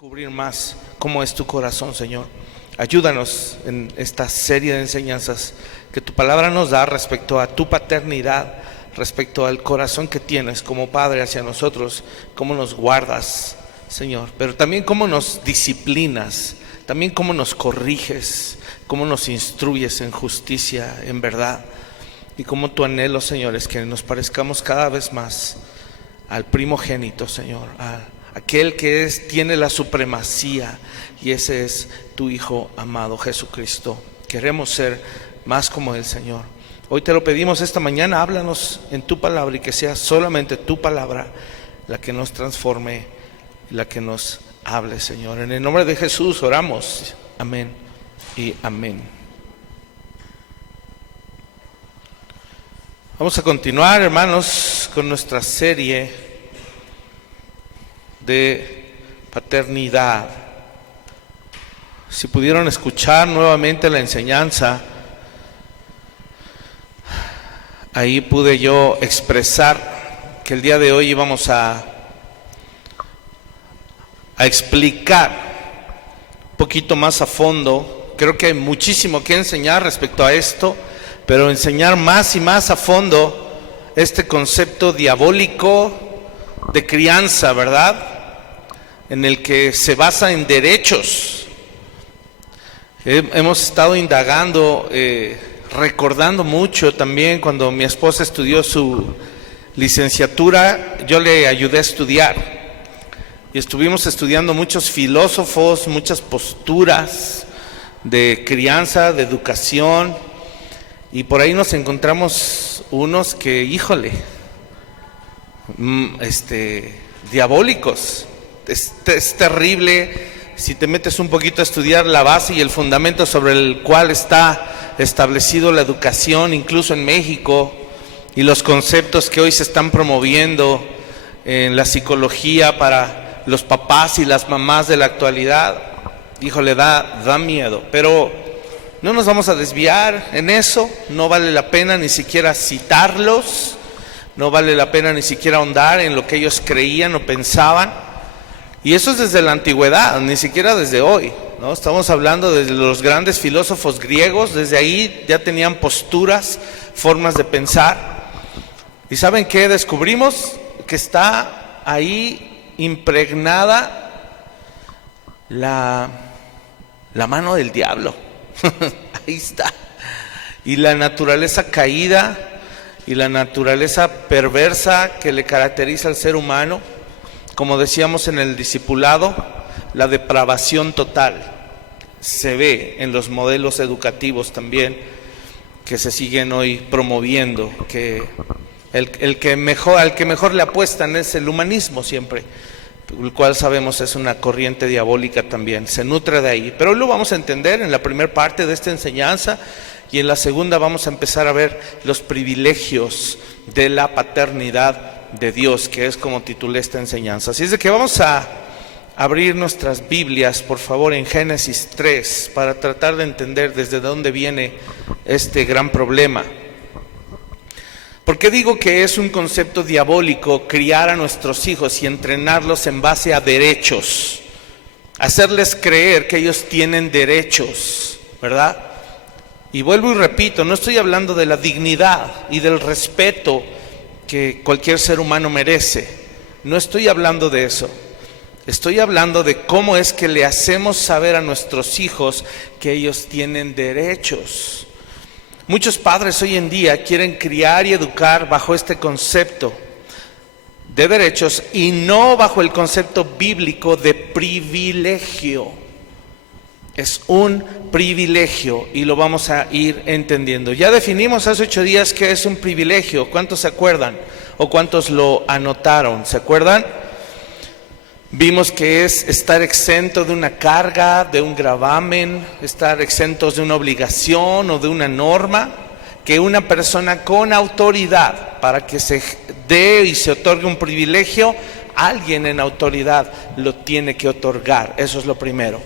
Descubrir más cómo es tu corazón, Señor. Ayúdanos en esta serie de enseñanzas que tu palabra nos da respecto a tu paternidad, respecto al corazón que tienes como Padre hacia nosotros, cómo nos guardas, Señor, pero también cómo nos disciplinas, también cómo nos corriges, cómo nos instruyes en justicia, en verdad, y cómo tu anhelo, Señor, es que nos parezcamos cada vez más al primogénito, Señor, aquel que tiene la supremacía, y ese es tu Hijo amado Jesucristo. Queremos ser más como el Señor. Hoy te lo pedimos esta mañana, háblanos en tu palabra y que sea solamente tu palabra la que nos transforme, la que nos hable, Señor. En el nombre de Jesús oramos, amén y amén. Vamos a continuar, hermanos, con nuestra serie de paternidad. Si pudieron escuchar nuevamente la enseñanza, ahí pude yo expresar que el día de hoy íbamos a explicar un poquito más a fondo. Creo que hay muchísimo que enseñar respecto a esto, pero enseñar más y más a fondo este concepto diabólico de crianza, ¿verdad? En el que se basa en derechos. Hemos estado indagando, recordando mucho también cuando mi esposa estudió su licenciatura, yo le ayudé a estudiar. Y estuvimos estudiando muchos filósofos, muchas posturas de crianza, de educación. Y por ahí nos encontramos unos que, híjole, diabólicos. Es terrible si te metes un poquito a estudiar la base y el fundamento sobre el cual está establecido la educación, incluso en México, y los conceptos que hoy se están promoviendo en la psicología para los papás y las mamás de la actualidad. Híjole, da miedo, pero no nos vamos a desviar en eso. No vale la pena ni siquiera citarlos, no vale la pena ni siquiera ahondar en lo que ellos creían o pensaban. Y eso es desde la antigüedad, ni siquiera desde hoy, ¿no? Estamos hablando de los grandes filósofos griegos, desde ahí ya tenían posturas, formas de pensar. ¿Y saben qué descubrimos? Que está ahí impregnada la mano del diablo. Ahí está. Y la naturaleza caída y la naturaleza perversa que le caracteriza al ser humano. Como decíamos en el discipulado, la depravación total se ve en los modelos educativos también que se siguen hoy promoviendo, que al que mejor le apuestan es el humanismo siempre, el cual sabemos es una corriente diabólica también, se nutre de ahí. Pero hoy lo vamos a entender en la primera parte de esta enseñanza, y en la segunda vamos a empezar a ver los privilegios de la paternidad de Dios, que es como titulé esta enseñanza. Así es de que vamos a abrir nuestras Biblias, por favor, en Génesis 3, para tratar de entender desde dónde viene este gran problema. ¿Por qué digo que es un concepto diabólico criar a nuestros hijos y entrenarlos en base a derechos? Hacerles creer que ellos tienen derechos, ¿verdad? Y vuelvo y repito, no estoy hablando de la dignidad y del respeto que cualquier ser humano merece. No estoy hablando de eso. Estoy hablando de cómo es que le hacemos saber a nuestros hijos que ellos tienen derechos. Muchos padres hoy en día quieren criar y educar bajo este concepto de derechos y no bajo el concepto bíblico de privilegio. Es un privilegio y lo vamos a ir entendiendo. Ya definimos hace 8 días qué es un privilegio. ¿Cuántos se acuerdan? ¿O cuántos lo anotaron? ¿Se acuerdan? Vimos que es estar exento de una carga, de un gravamen, estar exentos de una obligación o de una norma, que una persona con autoridad, para que se dé y se otorgue un privilegio, alguien en autoridad lo tiene que otorgar. Eso es lo primero.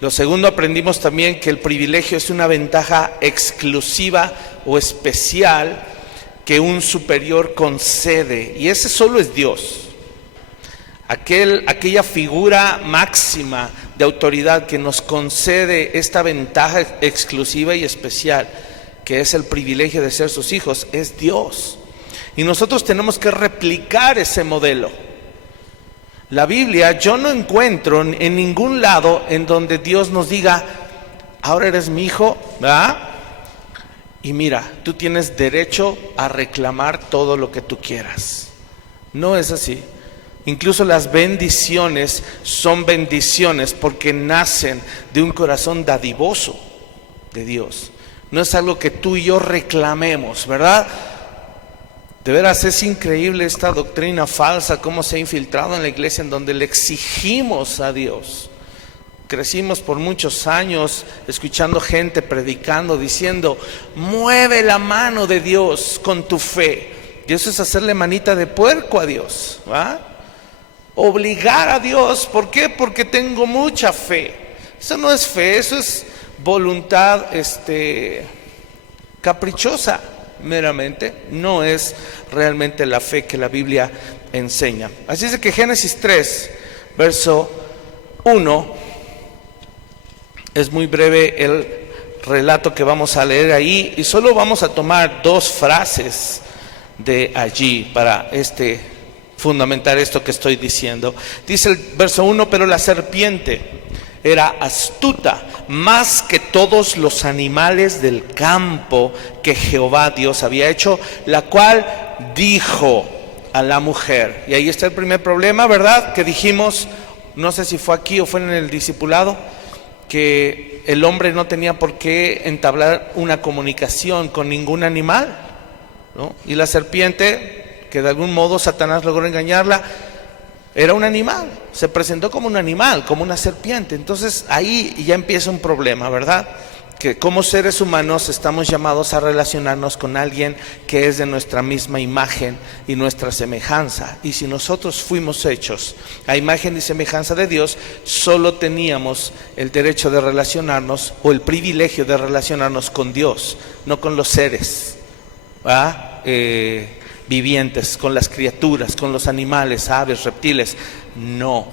Lo segundo, aprendimos también que el privilegio es una ventaja exclusiva o especial que un superior concede, y ese solo es Dios. aquella figura máxima de autoridad que nos concede esta ventaja exclusiva y especial, que es el privilegio de ser sus hijos, es Dios. Y nosotros tenemos que replicar ese modelo. La Biblia, yo no encuentro en ningún lado en donde Dios nos diga: ahora eres mi hijo, ¿verdad? Y mira, tú tienes derecho a reclamar todo lo que tú quieras. No es así. Incluso las bendiciones son bendiciones porque nacen de un corazón dadivoso de Dios. No es algo que tú y yo reclamemos, ¿verdad? De veras es increíble esta doctrina falsa, cómo se ha infiltrado en la iglesia, en donde le exigimos a Dios. Crecimos por muchos años escuchando gente predicando, diciendo: mueve la mano de Dios con tu fe. Y eso es hacerle manita de puerco a Dios, ¿va? Obligar a Dios. ¿Por qué? Porque tengo mucha fe. Eso no es fe, eso es voluntad caprichosa. Meramente, no es realmente la fe que la Biblia enseña. Así es que Génesis 3, verso 1, es muy breve el relato que vamos a leer ahí, y solo vamos a tomar dos frases de allí para fundamentar esto que estoy diciendo. Dice el verso 1: pero la serpiente era astuta más que todos los animales del campo que Jehová Dios había hecho, la cual dijo a la mujer. Y ahí está el primer problema, ¿verdad? Que dijimos, no sé si fue aquí o fue en el discipulado, que el hombre no tenía por qué entablar una comunicación con ningún animal, ¿no? Y la serpiente, que de algún modo Satanás logró engañarla, era un animal, se presentó como un animal, como una serpiente. Entonces ahí ya empieza un problema, ¿verdad? Que como seres humanos estamos llamados a relacionarnos con alguien que es de nuestra misma imagen y nuestra semejanza. Y si nosotros fuimos hechos a imagen y semejanza de Dios, solo teníamos el derecho de relacionarnos, o el privilegio de relacionarnos con Dios, no con los seres, ¿verdad? Vivientes, con las criaturas, con los animales, aves, reptiles. No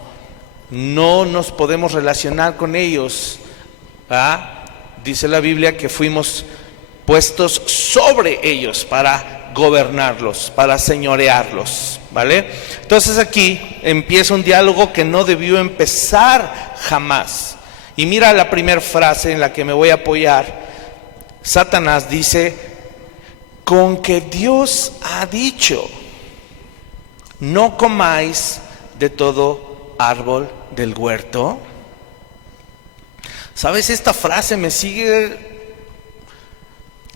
nos podemos relacionar con ellos, ¿verdad? Dice la Biblia que fuimos puestos sobre ellos para gobernarlos, para señorearlos, ¿vale? Entonces aquí empieza un diálogo que no debió empezar jamás. Y mira la primera frase en la que me voy a apoyar. Satanás dice: con que Dios ha dicho, no comáis de todo árbol del huerto. ¿Sabes? Esta frase me sigue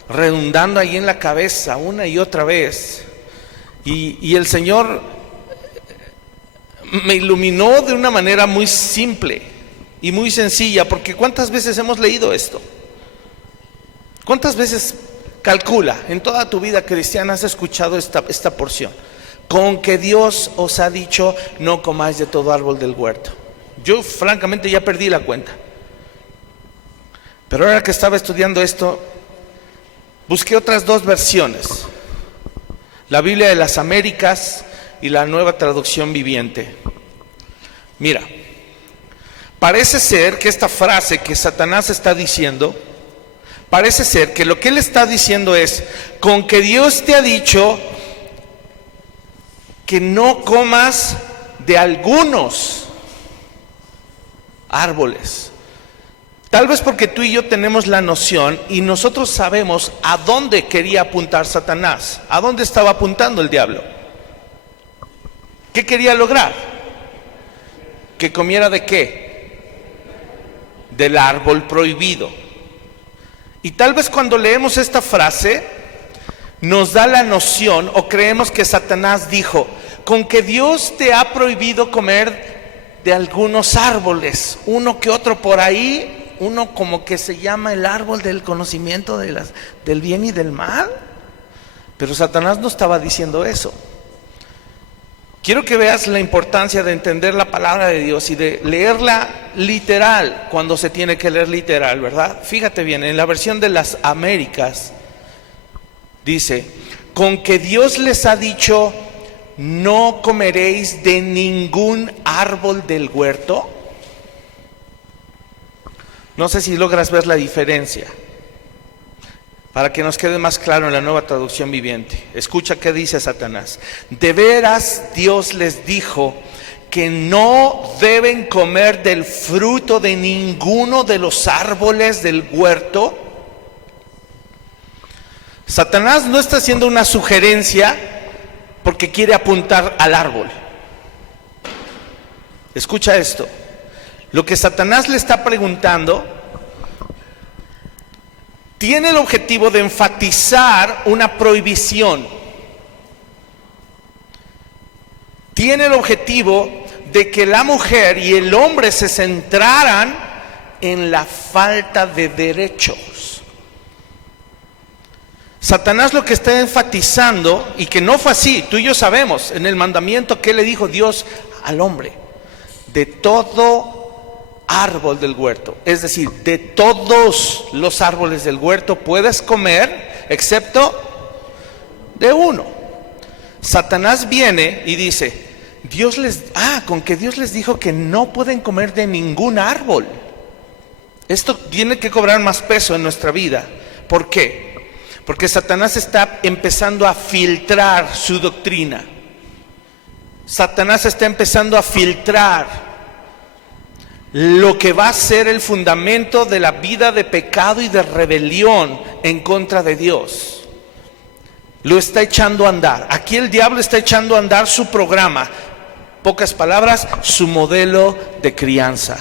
redundando ahí en la cabeza una y otra vez. Y el Señor me iluminó de una manera muy simple y muy sencilla, porque ¿cuántas veces hemos leído esto? ¿Cuántas veces, calcula, en toda tu vida cristiana has escuchado esta porción? Con que Dios os ha dicho, no comáis de todo árbol del huerto. Yo francamente ya perdí la cuenta. Pero ahora que estaba estudiando esto, busqué otras dos versiones: la Biblia de las Américas y la Nueva Traducción Viviente. Mira, parece ser que esta frase que Satanás está diciendo, parece ser que lo que él está diciendo es: con que Dios te ha dicho que no comas de algunos árboles. Tal vez porque tú y yo tenemos la noción y nosotros sabemos a dónde quería apuntar Satanás, a dónde estaba apuntando el diablo. ¿Qué quería lograr? ¿Que comiera de qué? Del árbol prohibido. Y tal vez cuando leemos esta frase nos da la noción, o creemos que Satanás dijo: con que Dios te ha prohibido comer de algunos árboles, uno que otro por ahí, uno como que se llama el árbol del conocimiento del bien y del mal. Pero Satanás no estaba diciendo eso. Quiero que veas la importancia de entender la palabra de Dios y de leerla literal cuando se tiene que leer literal, ¿verdad? Fíjate bien, en la versión de las Américas dice: con que Dios les ha dicho, no comeréis de ningún árbol del huerto. No sé si logras ver la diferencia. Para que nos quede más claro en la Nueva Traducción Viviente. Escucha qué dice Satanás. ¿De veras Dios les dijo que no deben comer del fruto de ninguno de los árboles del huerto? Satanás no está haciendo una sugerencia porque quiere apuntar al árbol. Escucha esto. Lo que Satanás le está preguntando tiene el objetivo de enfatizar una prohibición. Tiene el objetivo de que la mujer y el hombre se centraran en la falta de derechos. Satanás lo que está enfatizando, y que no fue así, tú y yo sabemos, en el mandamiento que le dijo Dios al hombre, de todo árbol del huerto, es decir, de todos los árboles del huerto puedes comer, excepto de uno. Satanás viene y dice, con que Dios les dijo que no pueden comer de ningún árbol. Esto tiene que cobrar más peso en nuestra vida. ¿Por qué? Porque Satanás está empezando a filtrar su doctrina. Satanás está empezando a filtrar lo que va a ser el fundamento de la vida de pecado y de rebelión en contra de Dios. Lo está echando a andar. Aquí el diablo está echando a andar su programa. Pocas palabras, su modelo de crianza.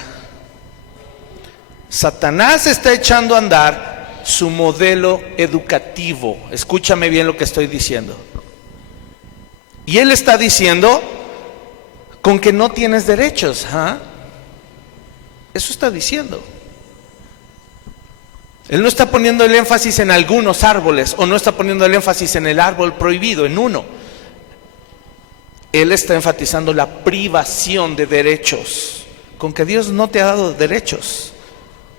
Satanás está echando a andar su modelo educativo. Escúchame bien lo que estoy diciendo. Y él está diciendo, con que no tienes derechos, ¿ah? Eso está diciendo. Él no está poniendo el énfasis en algunos árboles, o no está poniendo el énfasis en el árbol prohibido, en uno. Él está enfatizando la privación de derechos. Con que Dios no te ha dado derechos.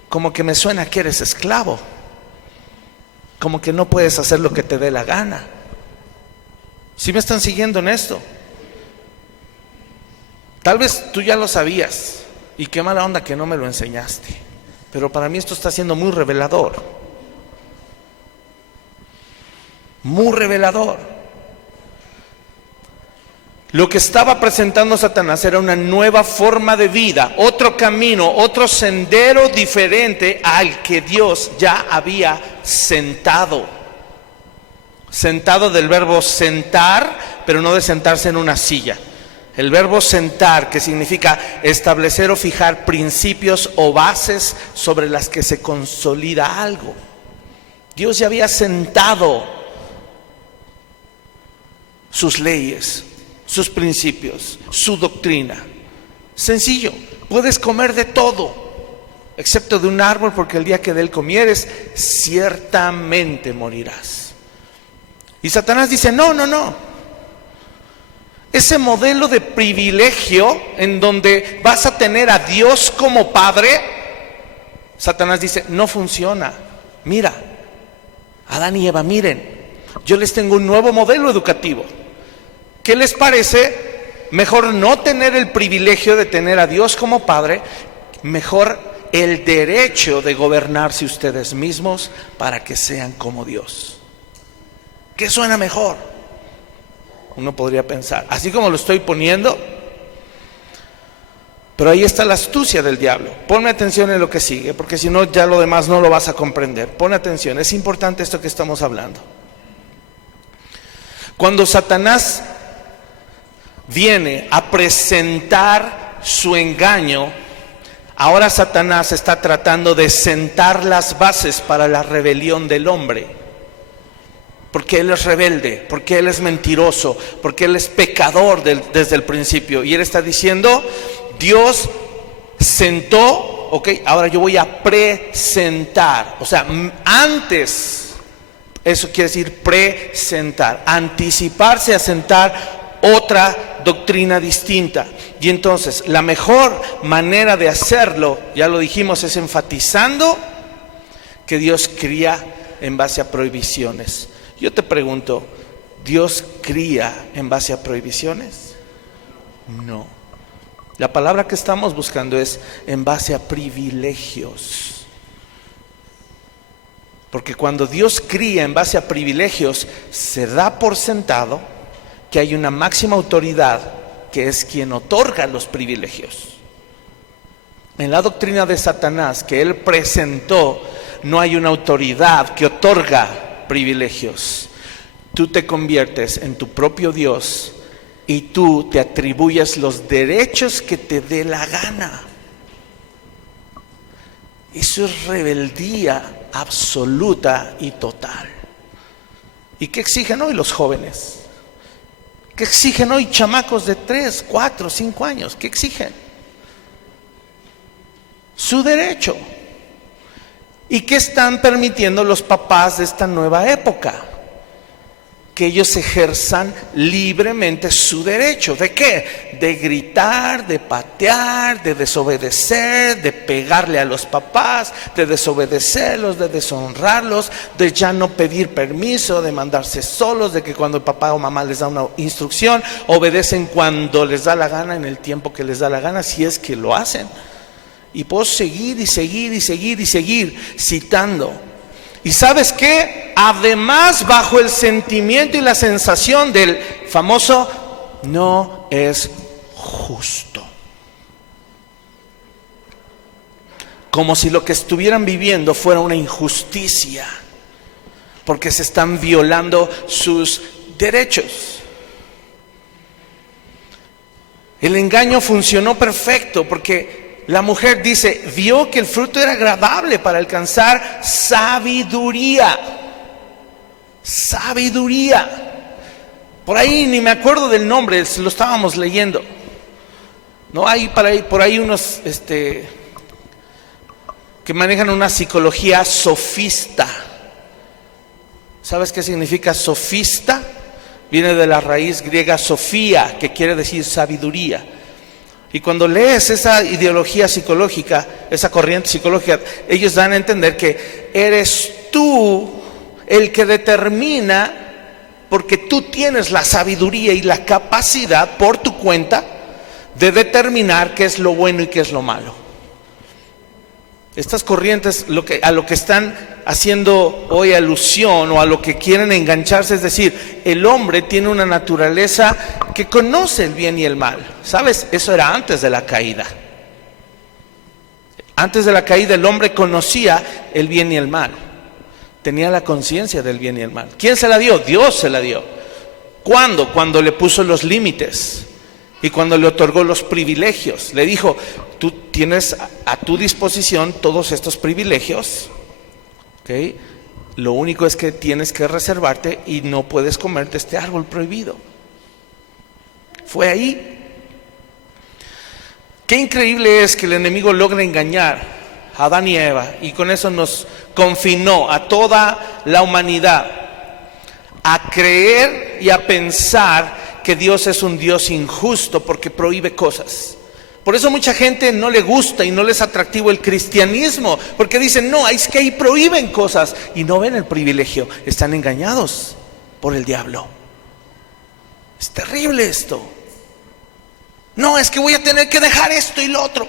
Como que me suena que eres esclavo. Como que no puedes hacer lo que te dé la gana. ¿Sí me están siguiendo en esto? Tal vez tú ya lo sabías. Y qué mala onda que no me lo enseñaste. Pero para mí esto está siendo muy revelador. Muy revelador. Lo que estaba presentando Satanás era una nueva forma de vida, otro camino, otro sendero diferente al que Dios ya había sentado. Sentado del verbo sentar, pero no de sentarse en una silla. El verbo sentar, que significa establecer o fijar principios o bases sobre las que se consolida algo. Dios ya había sentado sus leyes, sus principios, su doctrina. Sencillo, puedes comer de todo, excepto de un árbol, porque el día que de él comieres, ciertamente morirás. Y Satanás dice, no. Ese modelo de privilegio en donde vas a tener a Dios como Padre, Satanás dice, no funciona. Mira, Adán y Eva, miren, yo les tengo un nuevo modelo educativo. ¿Qué les parece? Mejor no tener el privilegio de tener a Dios como Padre, mejor el derecho de gobernarse ustedes mismos para que sean como Dios. ¿Qué suena mejor? Uno podría pensar, así como lo estoy poniendo, pero ahí está la astucia del diablo. Ponme atención en lo que sigue, porque si no, ya lo demás no lo vas a comprender. Pon atención, es importante esto que estamos hablando. Cuando Satanás viene a presentar su engaño, ahora Satanás está tratando de sentar las bases para la rebelión del hombre. Porque él es rebelde, porque él es mentiroso, porque él es pecador desde el principio. Y él está diciendo, Dios sentó, ahora yo voy a presentar. O sea, antes, eso quiere decir presentar, anticiparse a sentar otra doctrina distinta. Y entonces, la mejor manera de hacerlo, ya lo dijimos, es enfatizando que Dios cría en base a prohibiciones. Yo te pregunto, ¿Dios cría en base a prohibiciones? No. La palabra que estamos buscando es en base a privilegios. Porque cuando Dios cría en base a privilegios, se da por sentado que hay una máxima autoridad que es quien otorga los privilegios. En la doctrina de Satanás que él presentó, no hay una autoridad que otorga privilegios. Tú te conviertes en tu propio Dios y tú te atribuyes los derechos que te dé la gana. Eso es rebeldía absoluta y total. ¿Y qué exigen hoy los jóvenes? ¿Qué exigen hoy chamacos de 3, 4, 5 años? ¿Qué exigen? Su derecho. ¿Y qué están permitiendo los papás de esta nueva época? Que ellos ejerzan libremente su derecho. ¿De qué? De gritar, de patear, de desobedecer, de pegarle a los papás, de desobedecerlos, de deshonrarlos, de ya no pedir permiso, de mandarse solos, de que cuando el papá o mamá les da una instrucción, obedecen cuando les da la gana, en el tiempo que les da la gana, si es que lo hacen. Y puedo seguir y seguir y seguir y seguir citando. ¿Y sabes qué? Además, bajo el sentimiento y la sensación del famoso no es justo. Como si lo que estuvieran viviendo fuera una injusticia, porque se están violando sus derechos. El engaño funcionó perfecto porque la mujer dice, vio que el fruto era agradable para alcanzar sabiduría. Sabiduría. Por ahí ni me acuerdo del nombre, lo estábamos leyendo. No hay por ahí unos que manejan una psicología sofista. ¿Sabes qué significa sofista? Viene de la raíz griega sofía, que quiere decir sabiduría. Y cuando lees esa ideología psicológica, esa corriente psicológica, ellos dan a entender que eres tú el que determina, porque tú tienes la sabiduría y la capacidad por tu cuenta de determinar qué es lo bueno y qué es lo malo. Estas corrientes a lo que están haciendo hoy alusión o a lo que quieren engancharse, es decir, el hombre tiene una naturaleza que conoce el bien y el mal. ¿Sabes? Eso era antes de la caída. Antes de la caída el hombre conocía el bien y el mal. Tenía la conciencia del bien y el mal. ¿Quién se la dio? Dios se la dio. ¿Cuándo? Cuando le puso los límites. Y cuando le otorgó los privilegios, le dijo, tú tienes a tu disposición todos estos privilegios, ¿okay? Lo único es que tienes que reservarte y no puedes comerte este árbol prohibido. Fue ahí. Qué increíble es que el enemigo logra engañar a Adán y Eva, y con eso nos confinó a toda la humanidad a creer y a pensar que Dios es un Dios injusto porque prohíbe cosas. Por eso mucha gente no le gusta y no les es atractivo el cristianismo, porque dicen, no, es que ahí prohíben cosas y no ven el privilegio. Están engañados por el diablo. Es terrible esto. No, es que voy a tener que dejar esto y lo otro.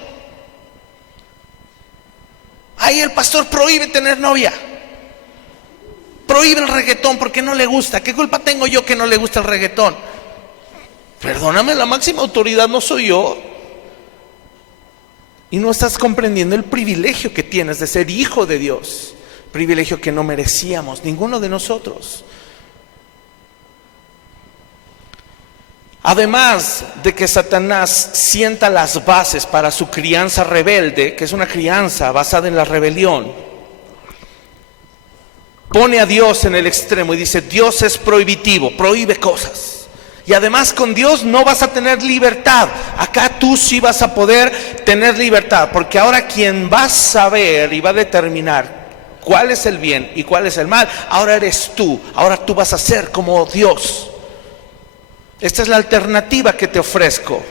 Ahí el pastor prohíbe tener novia. Prohíbe el reggaetón porque no le gusta. ¿Qué culpa tengo yo que no le gusta el reggaetón? Perdóname, la máxima autoridad no soy yo. Y no estás comprendiendo el privilegio que tienes de ser hijo de Dios. Privilegio que no merecíamos, ninguno de nosotros. Además de que Satanás sienta las bases para su crianza rebelde, que es una crianza basada en la rebelión, pone a Dios en el extremo y dice, Dios es prohibitivo, prohíbe cosas. Y además con Dios no vas a tener libertad. Acá tú sí vas a poder tener libertad, porque ahora quien va a saber y va a determinar cuál es el bien y cuál es el mal, ahora eres tú. Ahora tú vas a ser como Dios. Esta es la alternativa que te ofrezco.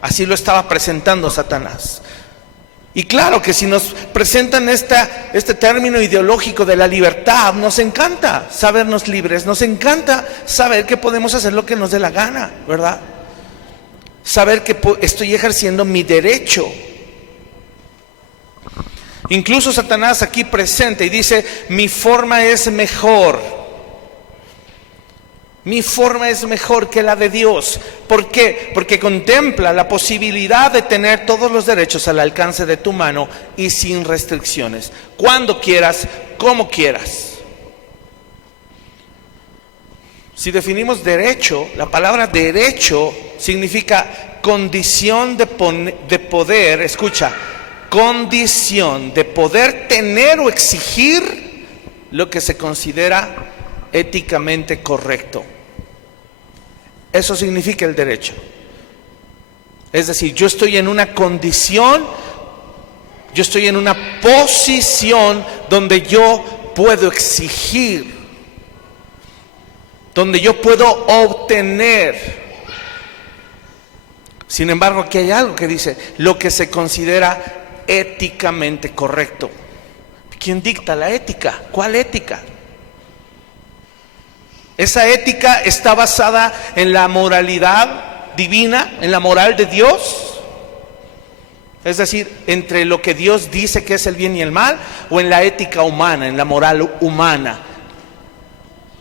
Así lo estaba presentando Satanás. Y claro que si nos presentan este término ideológico de la libertad, nos encanta sabernos libres, nos encanta saber que podemos hacer lo que nos dé la gana, ¿verdad? Saber que estoy ejerciendo mi derecho. Incluso Satanás aquí presente y dice, mi forma es mejor. Mi forma es mejor que la de Dios. ¿Por qué? Porque contempla la posibilidad de tener todos los derechos al alcance de tu mano y sin restricciones. Cuando quieras, como quieras. Si definimos derecho, la palabra derecho significa condición de poder, escucha, condición de poder tener o exigir lo que se considera éticamente correcto. Eso significa el derecho. Es decir, yo estoy en una condición, yo estoy en una posición donde yo puedo exigir, donde yo puedo obtener. Sin embargo, aquí hay algo que dice, lo que se considera éticamente correcto. ¿Quién dicta la ética? ¿Cuál ética? Esa ética está basada en la moralidad divina, en la moral de Dios. Es decir, entre lo que Dios dice que es el bien y el mal, o en la ética humana, en la moral humana,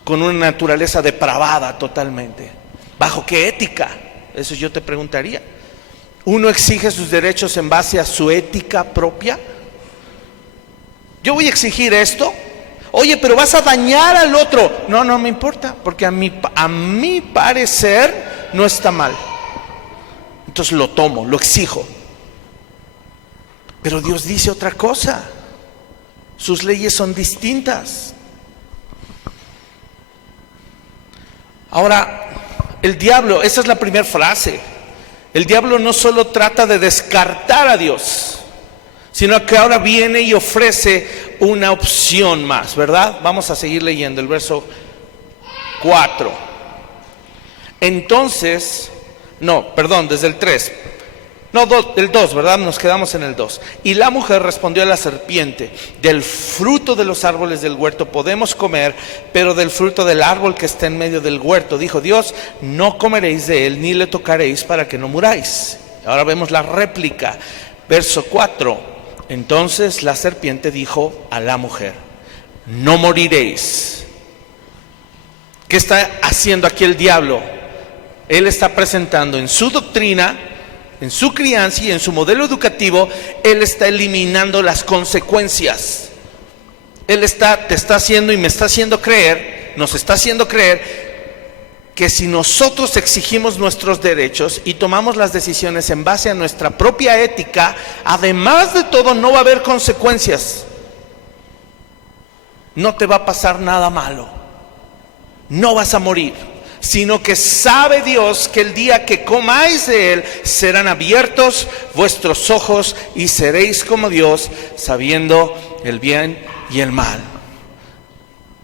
con una naturaleza depravada totalmente. ¿Bajo qué ética? Eso yo te preguntaría. ¿Uno exige sus derechos en base a su ética propia? Yo voy a exigir esto. Oye, pero vas a dañar al otro. No, no me importa, porque a mi parecer no está mal. Entonces lo tomo, lo exijo. Pero Dios dice otra cosa. Sus leyes son distintas. Ahora, el diablo, esa es la primera frase. El diablo no solo trata de descartar a Dios, sino que ahora viene y ofrece una opción más, ¿verdad? Vamos a seguir leyendo el verso 4. Entonces, desde el 3. El 2, ¿verdad? Nos quedamos en el 2. Y la mujer respondió a la serpiente, del fruto de los árboles del huerto podemos comer, pero del fruto del árbol que está en medio del huerto, dijo Dios, no comeréis de él, ni le tocaréis para que no muráis. Ahora vemos la réplica. Verso 4. Entonces la serpiente dijo a la mujer, no moriréis. ¿Qué está haciendo aquí el diablo? Él está presentando en su doctrina, en su crianza y en su modelo educativo, él está eliminando las consecuencias. Él te está haciendo y me está haciendo creer, nos está haciendo creer que si nosotros exigimos nuestros derechos y tomamos las decisiones en base a nuestra propia ética, además de todo no va a haber consecuencias. No te va a pasar nada malo. No vas a morir, sino que sabe Dios que el día que comáis de él serán abiertos vuestros ojos y seréis como Dios, sabiendo el bien y el mal.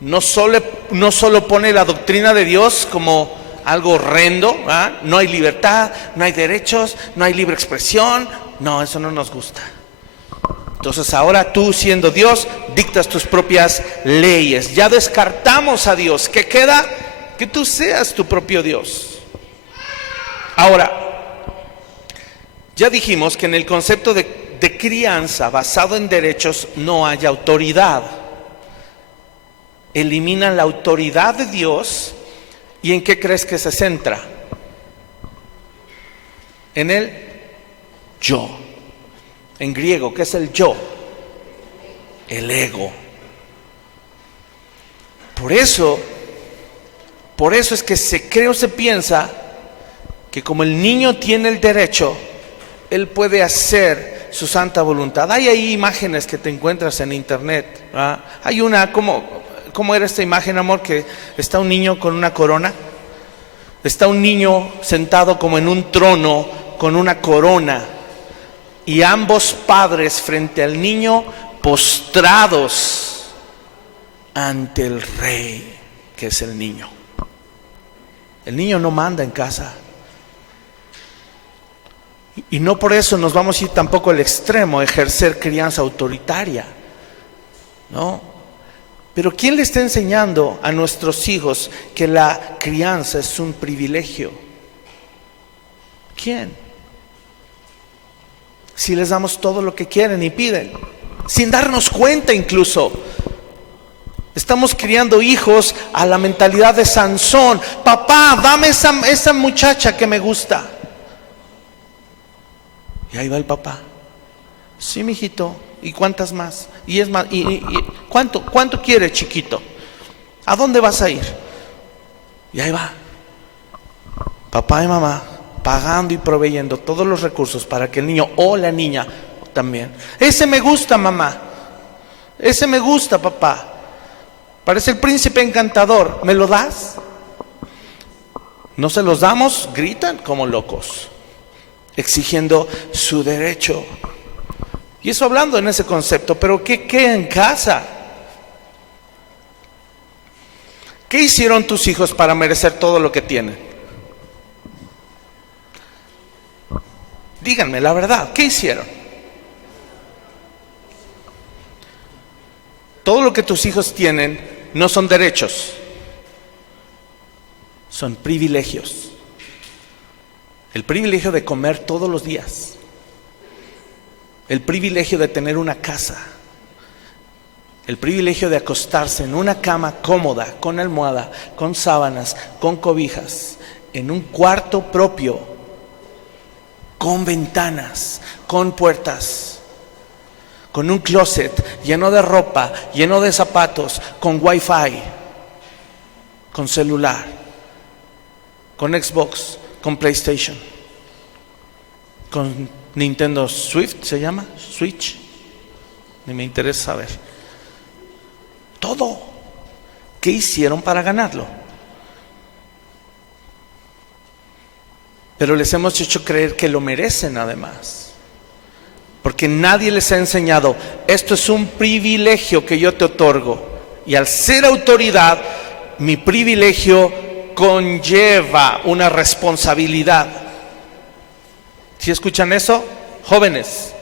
No solo pone la doctrina de Dios como algo horrendo, ¿verdad? No hay libertad, no hay derechos, no hay libre expresión. No, eso no nos gusta. Entonces ahora tú, siendo Dios, dictas tus propias leyes. Ya descartamos a Dios. ¿Qué queda? Que tú seas tu propio Dios. Ahora, ya dijimos que en el concepto de crianza basado en derechos no hay autoridad. Elimina la autoridad de Dios. ¿Y en qué crees que se centra? En el yo. En griego, ¿qué es el yo? El ego. Por eso es que se cree o se piensa que como el niño tiene el derecho, él puede hacer su santa voluntad. Hay ahí imágenes que te encuentras en internet, ¿verdad? Hay una, ¿cómo era esta imagen, amor? Que está un niño con una corona. Está un niño sentado como en un trono con una corona. Y ambos padres frente al niño postrados ante el rey, que es el niño. El niño no manda en casa. Y no por eso nos vamos a ir tampoco al extremo, a ejercer crianza autoritaria, ¿no? Pero ¿quién le está enseñando a nuestros hijos que la crianza es un privilegio? ¿Quién? Si les damos todo lo que quieren y piden, sin darnos cuenta incluso. Estamos criando hijos a la mentalidad de Sansón. Papá, dame esa muchacha que me gusta. Y ahí va el papá. Sí, mijito. ¿Y cuántas más? Y es más, ¿cuánto quiere, chiquito? ¿A dónde vas a ir? Y ahí va. Papá y mamá pagando y proveyendo todos los recursos para que el niño o la niña también. Ese me gusta, mamá. Ese me gusta, papá. Parece el príncipe encantador. ¿Me lo das? No se los damos, gritan como locos, exigiendo su derecho. Y eso hablando en ese concepto, pero ¿qué en casa? ¿Qué hicieron tus hijos para merecer todo lo que tienen? Díganme la verdad, ¿qué hicieron? Todo lo que tus hijos tienen no son derechos, son privilegios. El privilegio de comer todos los días, el privilegio de tener una casa, el privilegio de acostarse en una cama cómoda, con almohada, con sábanas, con cobijas, en un cuarto propio, con ventanas, con puertas, con un closet lleno de ropa, lleno de zapatos, con wifi, con celular, con Xbox, con PlayStation, con Nintendo Swift, ¿se llama? Switch, ni me interesa saber. Todo. ¿Qué hicieron para ganarlo? Pero les hemos hecho creer que lo merecen además, porque nadie les ha enseñado, esto es un privilegio que yo te otorgo, y al ser autoridad, mi privilegio conlleva una responsabilidad. ¿Sí escuchan eso? Jóvenes,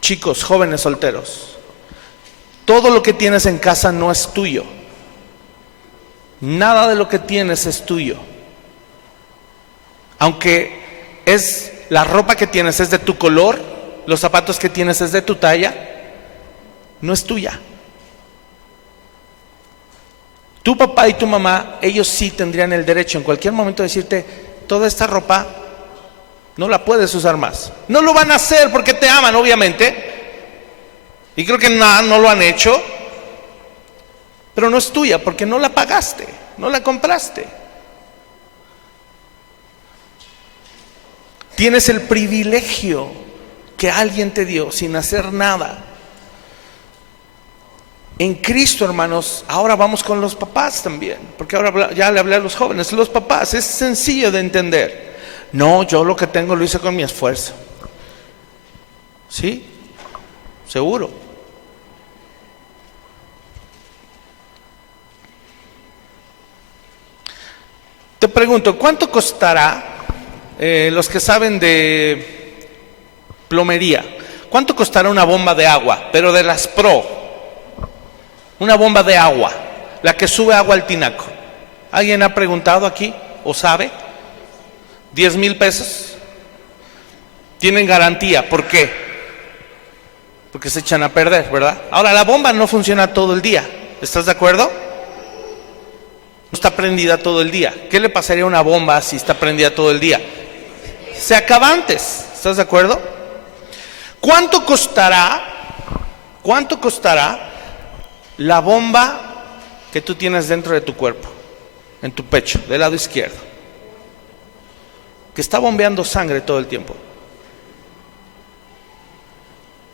chicos, jóvenes solteros, todo lo que tienes en casa no es tuyo. Nada de lo que tienes es tuyo. Aunque la ropa que tienes es de tu color, los zapatos que tienes es de tu talla, no es tuya. Tu papá y tu mamá, ellos sí tendrían el derecho en cualquier momento de decirte, toda esta ropa no la puedes usar más. No lo van a hacer porque te aman, obviamente, y creo que no lo han hecho, pero no es tuya porque no la pagaste, no la compraste. Tienes el privilegio que alguien te dio sin hacer nada. En Cristo, hermanos, ahora vamos con los papás también, porque ahora ya le hablé a los jóvenes. Los papás, es sencillo de entender. No, yo lo que tengo lo hice con mi esfuerzo. ¿Sí? Seguro. Te pregunto, ¿cuánto costará? Los que saben de plomería, ¿cuánto costará una bomba de agua? Pero de las pro, una bomba de agua, la que sube agua al tinaco. ¿Alguien ha preguntado aquí o sabe? 10,000 pesos. Tienen garantía, ¿por qué? Porque se echan a perder, ¿verdad? Ahora, la bomba no funciona todo el día, ¿estás de acuerdo? No está prendida todo el día. ¿Qué le pasaría a una bomba si está prendida todo el día? Se acaba antes, ¿estás de acuerdo? ¿Cuánto costará la bomba que tú tienes dentro de tu cuerpo, en tu pecho, del lado izquierdo, que está bombeando sangre todo el tiempo?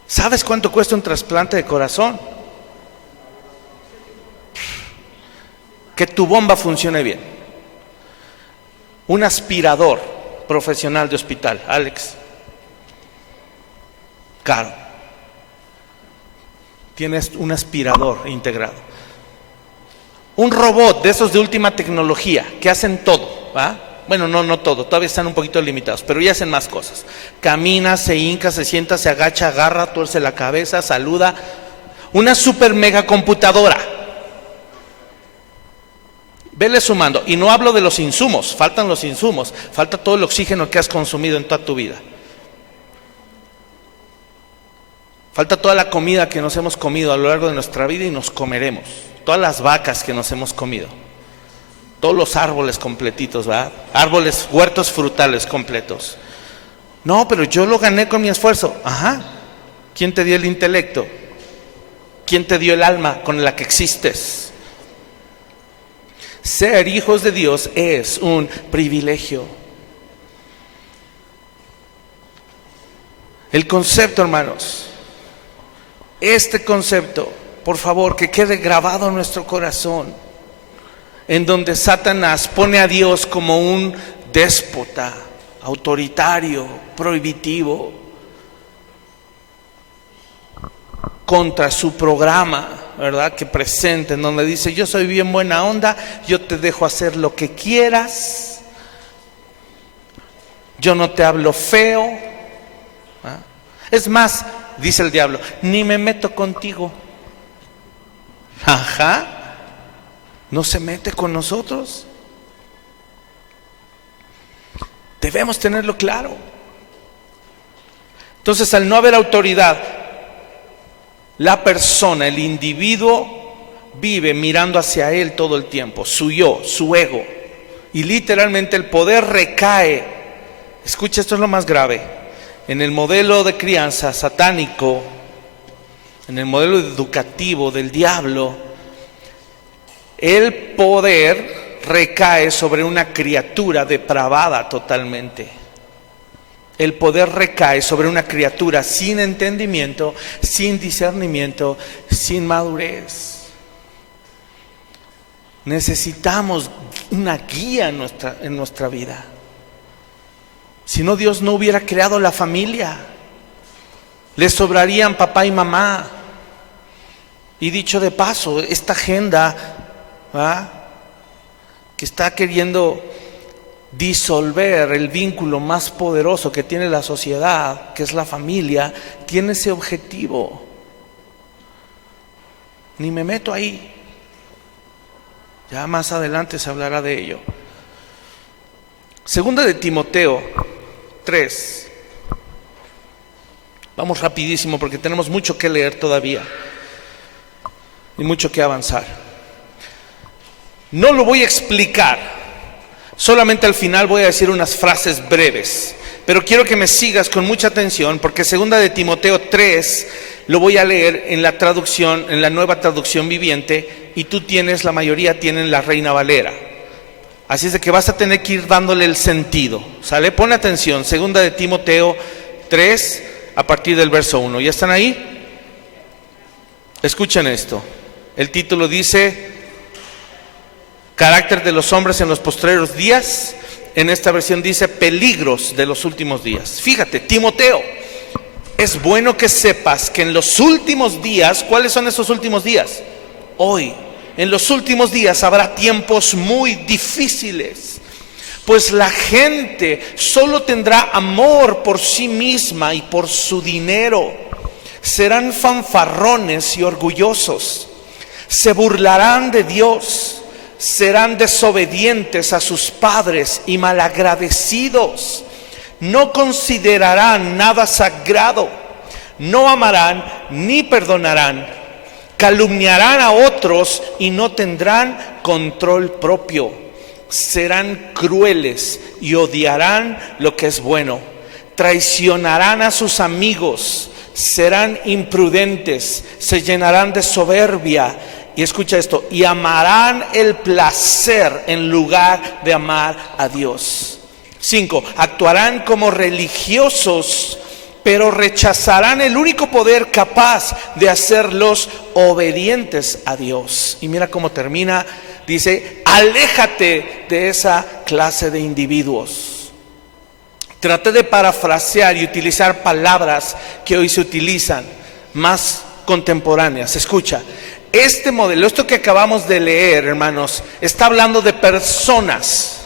¿Sabes cuánto cuesta un trasplante de corazón? Que tu bomba funcione bien. Un aspirador profesional de hospital, Alex, caro. Tienes un aspirador integrado. Un robot de esos de última tecnología que hacen todo, ¿va? Bueno, no todo, todavía están un poquito limitados, pero ya hacen más cosas. Camina, se hinca, se sienta, se agacha, agarra, tuerce la cabeza, saluda. Una super mega computadora. Vele sumando. Y no hablo de los insumos, faltan los insumos, falta todo el oxígeno que has consumido en toda tu vida. Falta toda la comida que nos hemos comido a lo largo de nuestra vida y nos comeremos. Todas las vacas que nos hemos comido. Todos los árboles completitos, ¿verdad? Árboles, huertos frutales completos. No, pero yo lo gané con mi esfuerzo. Ajá. ¿Quién te dio el intelecto? ¿Quién te dio el alma con la que existes? Ser hijos de Dios es un privilegio. El concepto, hermanos, este concepto, por favor, que quede grabado en nuestro corazón, en donde Satanás pone a Dios como un déspota, autoritario, prohibitivo, contra su programa, ¿verdad?, que presenta, en donde dice: yo soy bien buena onda, yo te dejo hacer lo que quieras, yo no te hablo feo, ¿ah? Es más, dice el diablo, ni me meto contigo. Ajá, no se mete con nosotros. Debemos tenerlo claro. Entonces, al no haber autoridad, la persona, el individuo, vive mirando hacia él todo el tiempo, su yo, su ego. Y literalmente el poder recae. Escucha, esto es lo más grave. En el modelo de crianza satánico, en el modelo educativo del diablo, el poder recae sobre una criatura depravada totalmente. El poder recae sobre una criatura sin entendimiento, sin discernimiento, sin madurez. Necesitamos una guía en nuestra vida. Si no, Dios no hubiera creado la familia. Le sobrarían papá y mamá. Y dicho de paso, esta agenda, ¿verdad?, que está queriendo disolver el vínculo más poderoso que tiene la sociedad, que es la familia, tiene ese objetivo. Ni me meto ahí. Ya más adelante se hablará de ello. Segunda de Timoteo 3. Vamos rapidísimo porque tenemos mucho que leer todavía y mucho que avanzar. No lo voy a explicar, solamente al final voy a decir unas frases breves, pero quiero que me sigas con mucha atención porque segunda de Timoteo 3 lo voy a leer en la traducción, en la Nueva Traducción Viviente, y tú tienes, la mayoría tienen la Reina Valera. Así es de que vas a tener que ir dándole el sentido, ¿sale? Pon atención, segunda de Timoteo 3, a partir del verso 1. ¿Ya están ahí? Escuchen esto. El título dice: carácter de los hombres en los postreros días. En esta versión dice: peligros de los últimos días. Fíjate, Timoteo, es bueno que sepas que en los últimos días, ¿cuáles son esos últimos días? Hoy. En los últimos días habrá tiempos muy difíciles, pues la gente solo tendrá amor por sí misma y por su dinero. Serán fanfarrones y orgullosos, se burlarán de Dios, serán desobedientes a sus padres y malagradecidos. No considerarán nada sagrado, no amarán ni perdonarán. Calumniarán a otros y no tendrán control propio. Serán crueles y odiarán lo que es bueno. Traicionarán a sus amigos. Serán imprudentes. Se llenarán de soberbia. Y escucha esto: y amarán el placer en lugar de amar a Dios. 5. Actuarán como religiosos, pero rechazarán el único poder capaz de hacerlos obedientes a Dios. Y mira cómo termina, dice: aléjate de esa clase de individuos. Traté de parafrasear y utilizar palabras que hoy se utilizan, más contemporáneas. Escucha, este modelo, esto que acabamos de leer, hermanos, está hablando de personas.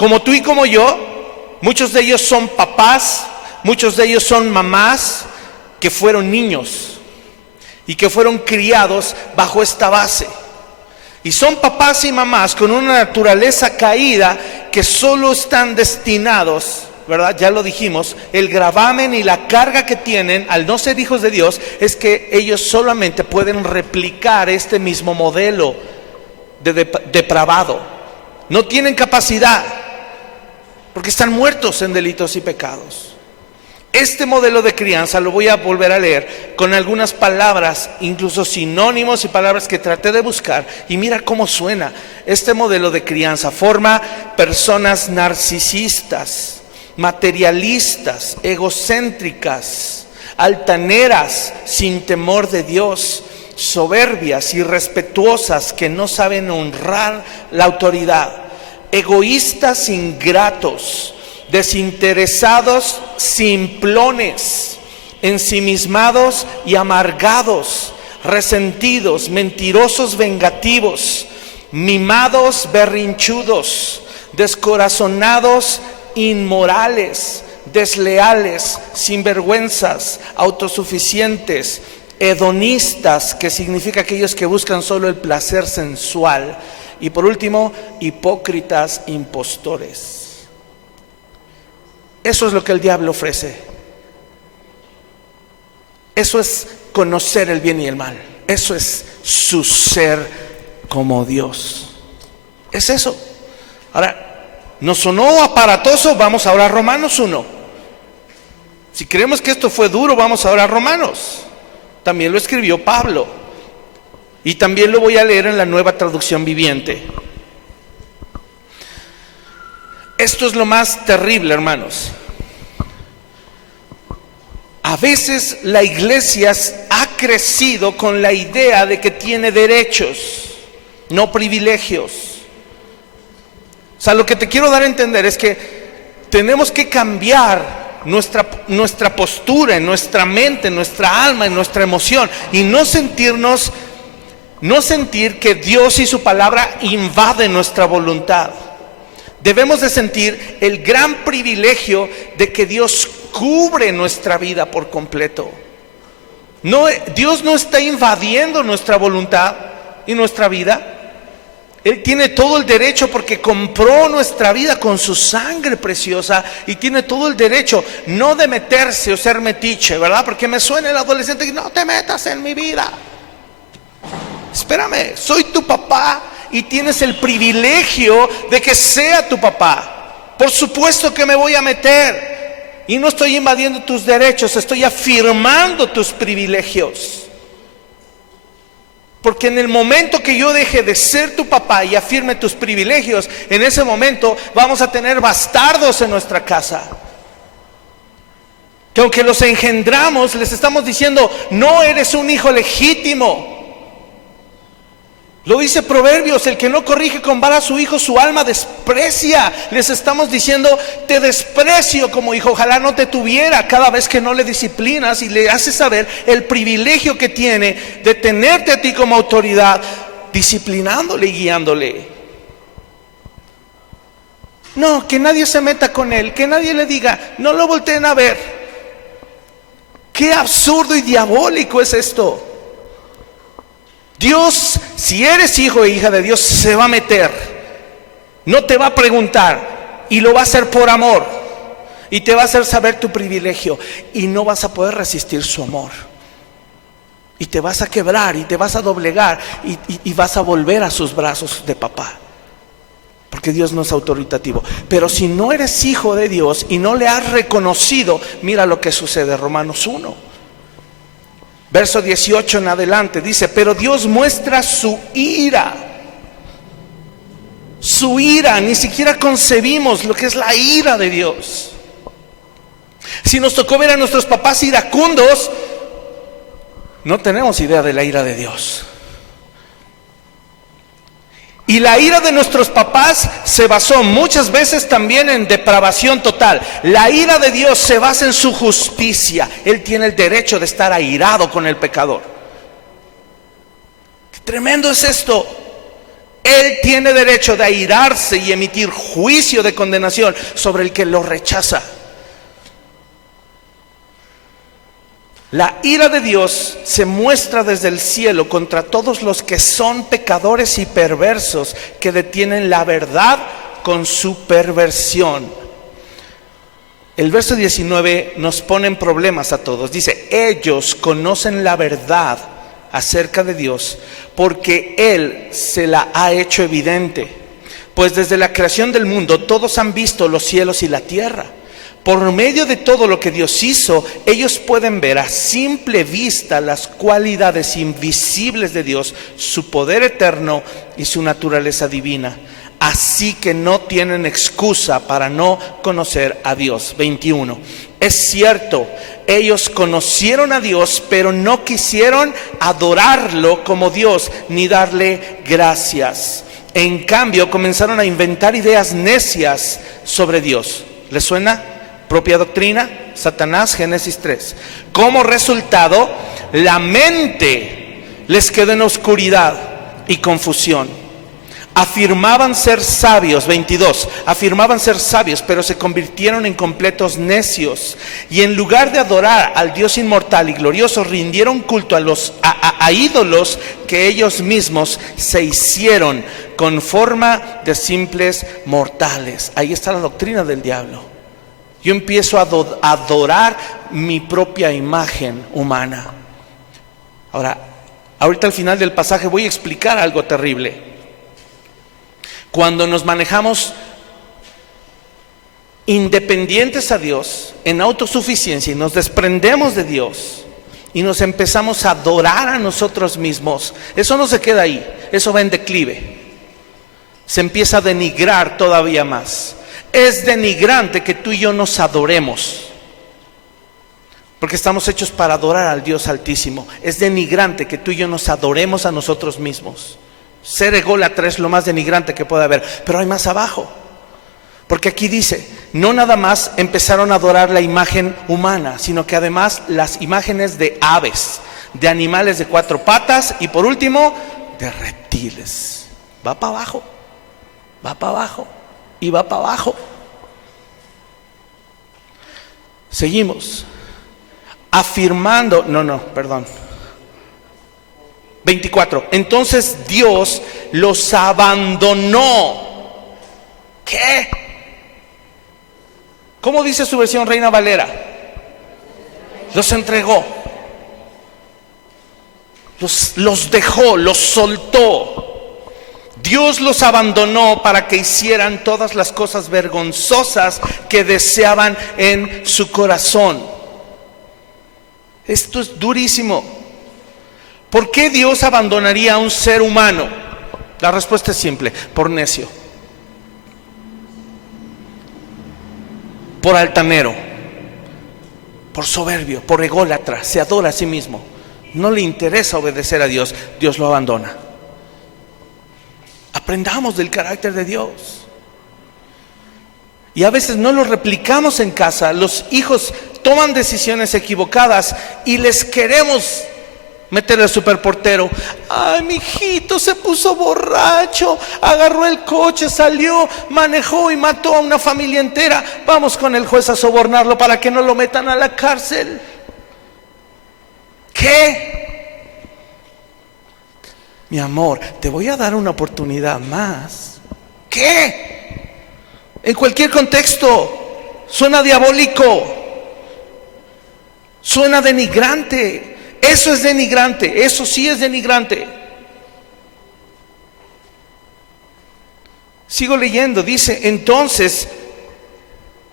Como tú y como yo, muchos de ellos son papás, muchos de ellos son mamás que fueron niños y que fueron criados bajo esta base. Y son papás y mamás con una naturaleza caída que solo están destinados, ¿verdad? Ya lo dijimos, el gravamen y la carga que tienen al no ser hijos de Dios es que ellos solamente pueden replicar este mismo modelo depravado. No tienen capacidad porque están muertos en delitos y pecados. Este modelo de crianza lo voy a volver a leer con algunas palabras, incluso sinónimos y palabras que traté de buscar, y mira cómo suena. Este modelo de crianza forma personas narcisistas, materialistas, egocéntricas, altaneras, sin temor de Dios, soberbias, irrespetuosas, que no saben honrar la autoridad, egoístas, ingratos, desinteresados, simplones, ensimismados y amargados, resentidos, mentirosos, vengativos, mimados, berrinchudos, descorazonados, inmorales, desleales, sinvergüenzas, autosuficientes, hedonistas, que significa aquellos que buscan solo el placer sensual, y por último, hipócritas, impostores. Eso es lo que el diablo ofrece. Eso es conocer el bien y el mal. Eso es su ser como Dios. Es eso. Ahora, ¿nos sonó aparatoso? Vamos ahora a Romanos 1. Si creemos que esto fue duro, vamos ahora a Romanos. También lo escribió Pablo. Y también lo voy a leer en la Nueva Traducción Viviente. Esto es lo más terrible, hermanos. A veces la iglesia ha crecido con la idea de que tiene derechos, no privilegios. O sea, lo que te quiero dar a entender es que tenemos que cambiar nuestra postura, en nuestra mente, en nuestra alma, en nuestra emoción, y no sentir que Dios y su palabra invaden nuestra voluntad. Debemos de sentir el gran privilegio de que Dios cubre nuestra vida por completo. Dios no está invadiendo nuestra voluntad y nuestra vida. Él tiene todo el derecho porque compró nuestra vida con su sangre preciosa, y tiene todo el derecho no de meterse o ser metiche, ¿verdad? Porque me suena el adolescente que no te metas en mi vida. Espérame, soy tu papá y tienes el privilegio de que sea tu papá. Por supuesto que me voy a meter, y no estoy invadiendo tus derechos, estoy afirmando tus privilegios. Porque en el momento que yo deje de ser tu papá y afirme tus privilegios, en ese momento vamos a tener bastardos en nuestra casa. Que aunque los engendramos, les estamos diciendo, no eres un hijo legítimo. Lo dice Proverbios, el que no corrige con vara a su hijo, su alma desprecia. Les estamos diciendo, te desprecio como hijo. Ojalá no te tuviera cada vez que no le disciplinas y le haces saber el privilegio que tiene de tenerte a ti como autoridad, disciplinándole y guiándole. No, que nadie se meta con él, que nadie le diga, no lo volteen a ver. Qué absurdo y diabólico es esto. Dios, si eres hijo e hija de Dios, se va a meter. No te va a preguntar, y lo va a hacer por amor, y te va a hacer saber tu privilegio, y no vas a poder resistir su amor. Y te vas a quebrar, y te vas a doblegar, y vas a volver a sus brazos de papá. Porque Dios no es autoritativo. Pero si no eres hijo de Dios y no le has reconocido, mira lo que sucede. Romanos 1. Verso 18 en adelante dice, pero Dios muestra su ira. Su ira, ni siquiera concebimos lo que es la ira de Dios. Si nos tocó ver a nuestros papás iracundos, no tenemos idea de la ira de Dios. Y la ira de nuestros papás se basó muchas veces también en depravación total. La ira de Dios se basa en su justicia. Él tiene el derecho de estar airado con el pecador. Qué tremendo es esto. Él tiene derecho de airarse y emitir juicio de condenación sobre el que lo rechaza. La ira de Dios se muestra desde el cielo contra todos los que son pecadores y perversos, que detienen la verdad con su perversión. El verso 19 nos pone en problemas a todos. Dice, ellos conocen la verdad acerca de Dios porque Él se la ha hecho evidente. Pues desde la creación del mundo todos han visto los cielos y la tierra. Por medio de todo lo que Dios hizo, ellos pueden ver a simple vista las cualidades invisibles de Dios, su poder eterno y su naturaleza divina. Así que no tienen excusa para no conocer a Dios. 21. Es cierto, ellos conocieron a Dios, pero no quisieron adorarlo como Dios ni darle gracias. En cambio, comenzaron a inventar ideas necias sobre Dios. ¿Les suena? Propia doctrina, Satanás, Génesis 3. Como resultado, la mente les quedó en oscuridad y confusión. Afirmaban ser sabios, 22, afirmaban ser sabios, pero se convirtieron en completos necios. Y en lugar de adorar al Dios inmortal y glorioso, rindieron culto a ídolos que ellos mismos se hicieron con forma de simples mortales. Ahí está la doctrina del diablo. Yo empiezo a adorar mi propia imagen humana. Ahorita al final del pasaje voy a explicar algo terrible. Cuando nos manejamos independientes a Dios, en autosuficiencia, y nos desprendemos de Dios y nos empezamos a adorar a nosotros mismos, eso no se queda ahí, eso va en declive. Se empieza a denigrar todavía más. Es denigrante que tú y yo nos adoremos, porque estamos hechos para adorar al Dios Altísimo. Es denigrante que tú y yo nos adoremos a nosotros mismos. Ser ególatra es lo más denigrante que puede haber. Pero hay más abajo, porque aquí dice, no nada más empezaron a adorar la imagen humana, sino que además las imágenes de aves, de animales de 4 patas y por último de reptiles. Va para abajo, va para abajo y va para abajo. Seguimos afirmando, perdón. 24. Entonces Dios los abandonó. ¿Qué? ¿Cómo dice su versión Reina Valera? Los entregó. Los dejó, los soltó. Dios los abandonó para que hicieran todas las cosas vergonzosas que deseaban en su corazón. Esto es durísimo. ¿Por qué Dios abandonaría a un ser humano? La respuesta es simple: por necio, por altanero, por soberbio, por ególatra. Se adora a sí mismo, no le interesa obedecer a Dios. Dios lo abandona. Aprendamos del carácter de Dios. Y a veces no lo replicamos en casa. Los hijos toman decisiones equivocadas y les queremos meter el superportero. Ay, mi hijito se puso borracho, agarró el coche, salió, manejó y mató a una familia entera. Vamos con el juez a sobornarlo para que no lo metan a la cárcel. ¿Qué? Mi amor, te voy a dar una oportunidad más. ¿Qué? En cualquier contexto suena diabólico, suena denigrante. Eso es denigrante, eso sí es denigrante. Sigo leyendo, dice, entonces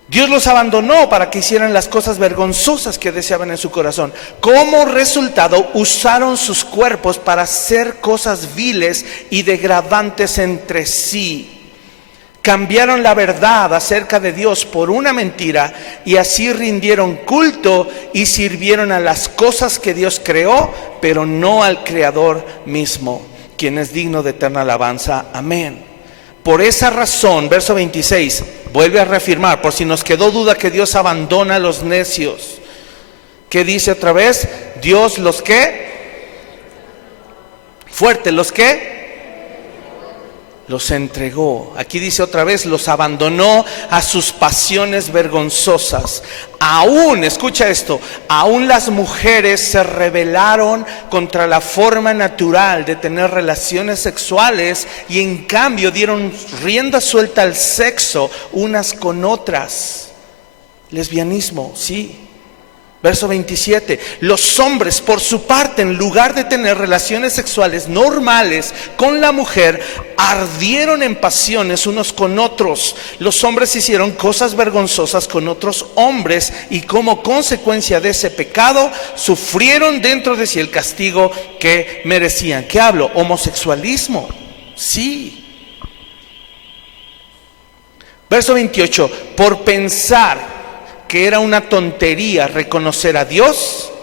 Dios los abandonó para que hicieran las cosas vergonzosas que deseaban en su corazón. Como resultado, usaron sus cuerpos para hacer cosas viles y degradantes entre sí. Cambiaron la verdad acerca de Dios por una mentira y así rindieron culto y sirvieron a las cosas que Dios creó, pero no al Creador mismo, quien es digno de eterna alabanza. Amén. Por esa razón, verso 26, vuelve a reafirmar, por si nos quedó duda, que Dios abandona a los necios. ¿Qué dice otra vez? Dios los que, fuerte, los que los entregó. Aquí dice otra vez, los abandonó a sus pasiones vergonzosas. Aún, escucha esto, aún las mujeres se rebelaron contra la forma natural de tener relaciones sexuales y en cambio dieron rienda suelta al sexo unas con otras. Lesbianismo, sí. Verso 27, los hombres por su parte, en lugar de tener relaciones sexuales normales con la mujer, ardieron en pasiones unos con otros. Los hombres hicieron cosas vergonzosas con otros hombres y como consecuencia de ese pecado, sufrieron dentro de sí el castigo que merecían. ¿Qué hablo? Homosexualismo, sí. Verso 28, por pensar que era una tontería reconocer a Dios,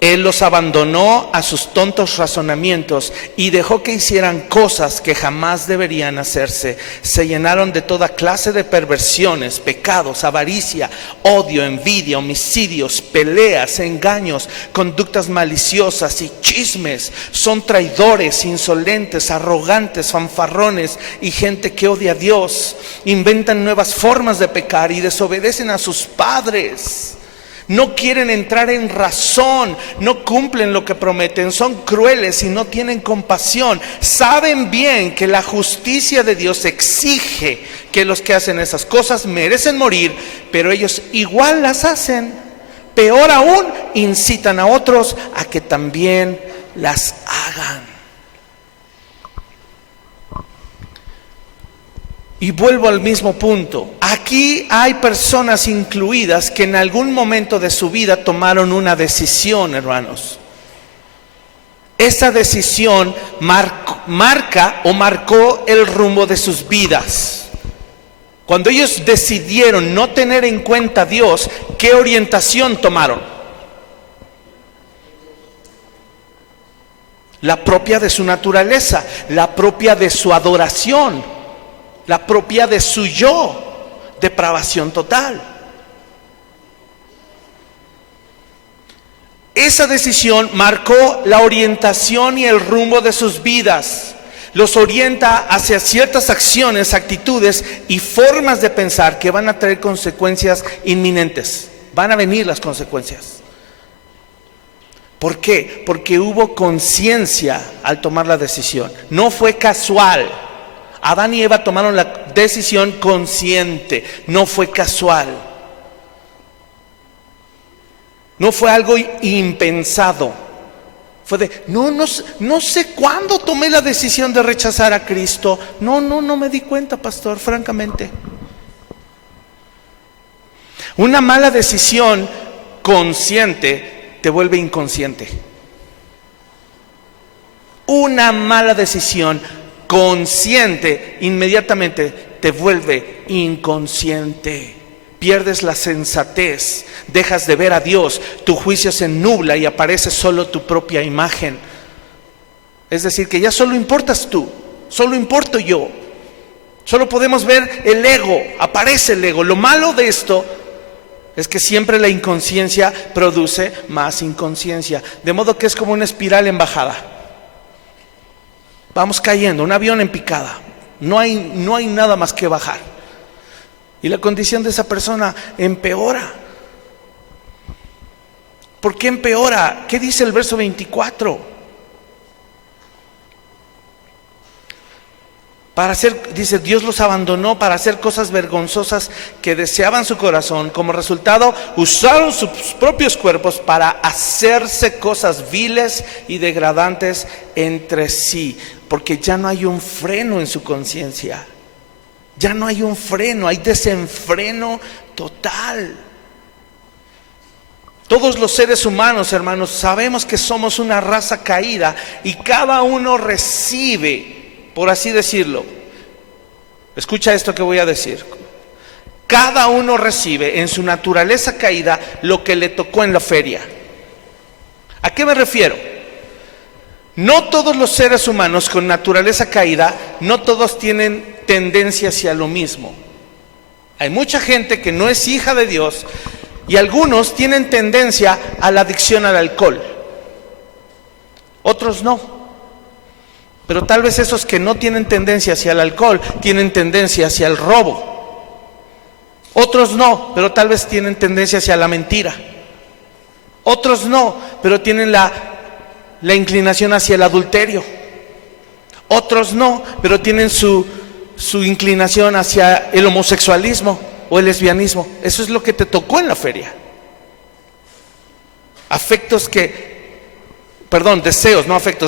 Él los abandonó a sus tontos razonamientos y dejó que hicieran cosas que jamás deberían hacerse. Se llenaron de toda clase de perversiones, pecados, avaricia, odio, envidia, homicidios, peleas, engaños, conductas maliciosas y chismes. Son traidores, insolentes, arrogantes, fanfarrones y gente que odia a Dios. Inventan nuevas formas de pecar y desobedecen a sus padres. No quieren entrar en razón, no cumplen lo que prometen, son crueles y no tienen compasión. Saben bien que la justicia de Dios exige que los que hacen esas cosas merecen morir, pero ellos igual las hacen. Peor aún, incitan a otros a que también las hagan. Y vuelvo al mismo punto. Aquí hay personas incluidas que en algún momento de su vida tomaron una decisión, hermanos. Esa decisión marcó el rumbo de sus vidas. Cuando ellos decidieron no tener en cuenta a Dios, ¿qué orientación tomaron? La propia de su naturaleza, la propia de su adoración, la propia de su yo, depravación total. Esa decisión marcó la orientación y el rumbo de sus vidas. Los orienta hacia ciertas acciones, actitudes y formas de pensar que van a traer consecuencias inminentes. Van a venir las consecuencias. ¿Por qué? Porque hubo conciencia al tomar la decisión. No fue casual. Adán y Eva tomaron la decisión consciente, no fue casual. No fue algo impensado. Fue de, no sé cuándo tomé la decisión de rechazar a Cristo. No me di cuenta, pastor, francamente. Una mala decisión consciente te vuelve inconsciente. Una mala decisión consciente inmediatamente te vuelve inconsciente. Pierdes la sensatez, dejas de ver a Dios, tu juicio se nubla y aparece solo tu propia imagen. Es decir, que ya solo importas tú, solo importo yo. Solo podemos ver el ego, aparece el ego. Lo malo de esto es que siempre la inconsciencia produce más inconsciencia, de modo que es como una espiral en bajada. Vamos cayendo, un avión en picada. No hay nada más que bajar. Y la condición de esa persona empeora. ¿Por qué empeora? ¿Qué dice el verso 24? Dice, Dios los abandonó para hacer cosas vergonzosas que deseaban su corazón. Como resultado, usaron sus propios cuerpos para hacerse cosas viles y degradantes entre sí. Porque ya no hay un freno en su conciencia. Ya no hay un freno, hay desenfreno total. Todos los seres humanos, hermanos, sabemos que somos una raza caída y cada uno recibe, por así decirlo, escucha esto que voy a decir. Cada uno recibe en su naturaleza caída lo que le tocó en la feria. ¿A qué me refiero? No todos los seres humanos con naturaleza caída, no todos tienen tendencia hacia lo mismo. Hay mucha gente que no es hija de Dios y algunos tienen tendencia a la adicción al alcohol. Otros no. Pero tal vez esos que no tienen tendencia hacia el alcohol, tienen tendencia hacia el robo. Otros no, pero tal vez tienen tendencia hacia la mentira. Otros no, pero tienen la inclinación hacia el adulterio. Otros no, pero tienen su inclinación hacia el homosexualismo o el lesbianismo. Eso es lo que te tocó en la feria.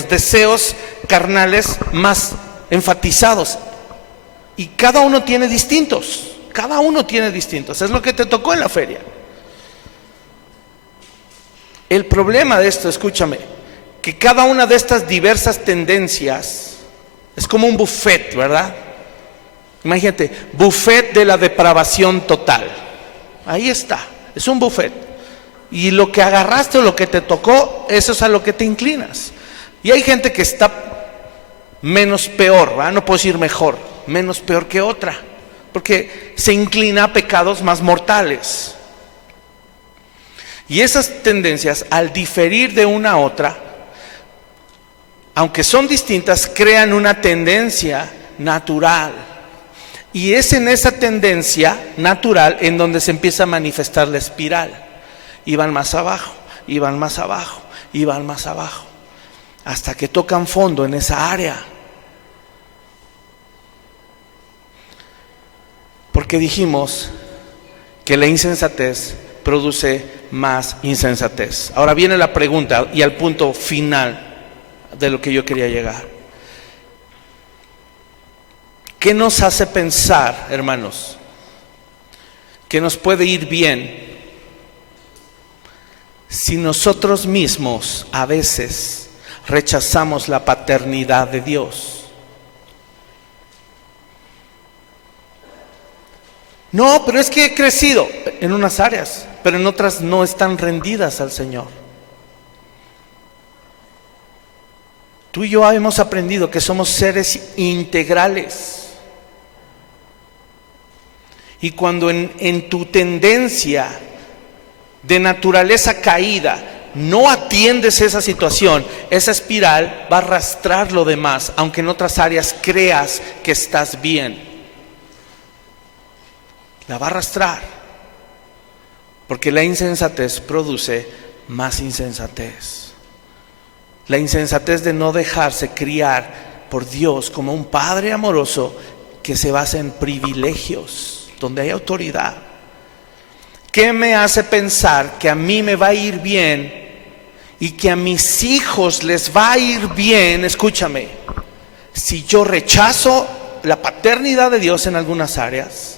Deseos carnales más enfatizados. Y cada uno tiene distintos. Es lo que te tocó en la feria. El problema de esto, escúchame, que cada una de estas diversas tendencias es como un buffet, ¿verdad? Imagínate, buffet de la depravación total. Ahí está, es un buffet. Y lo que agarraste o lo que te tocó, eso es a lo que te inclinas. Y hay gente que está menos peor, ¿verdad? No puedo decir mejor, menos peor que otra, porque se inclina a pecados más mortales. Y esas tendencias, al diferir de una a otra, aunque son distintas, crean una tendencia natural. Y es en esa tendencia natural en donde se empieza a manifestar la espiral. Y van más abajo, y van más abajo, y van más abajo, hasta que tocan fondo en esa área. Porque dijimos que la insensatez produce más insensatez. Ahora viene la pregunta y al punto final de lo que yo quería llegar. ¿Qué nos hace pensar, hermanos, que nos puede ir bien si nosotros mismos a veces rechazamos la paternidad de Dios? No, pero es que he crecido en unas áreas, pero en otras no están rendidas al Señor. Tú y yo hemos aprendido que somos seres integrales. Y cuando en tu tendencia de naturaleza caída no atiendes esa situación, esa espiral va a arrastrar lo demás, aunque en otras áreas creas que estás bien. La va a arrastrar, porque la insensatez produce más insensatez. La insensatez de no dejarse criar por Dios como un Padre amoroso que se basa en privilegios, donde hay autoridad. ¿Qué me hace pensar que a mí me va a ir bien y que a mis hijos les va a ir bien? Escúchame, si yo rechazo la paternidad de Dios en algunas áreas,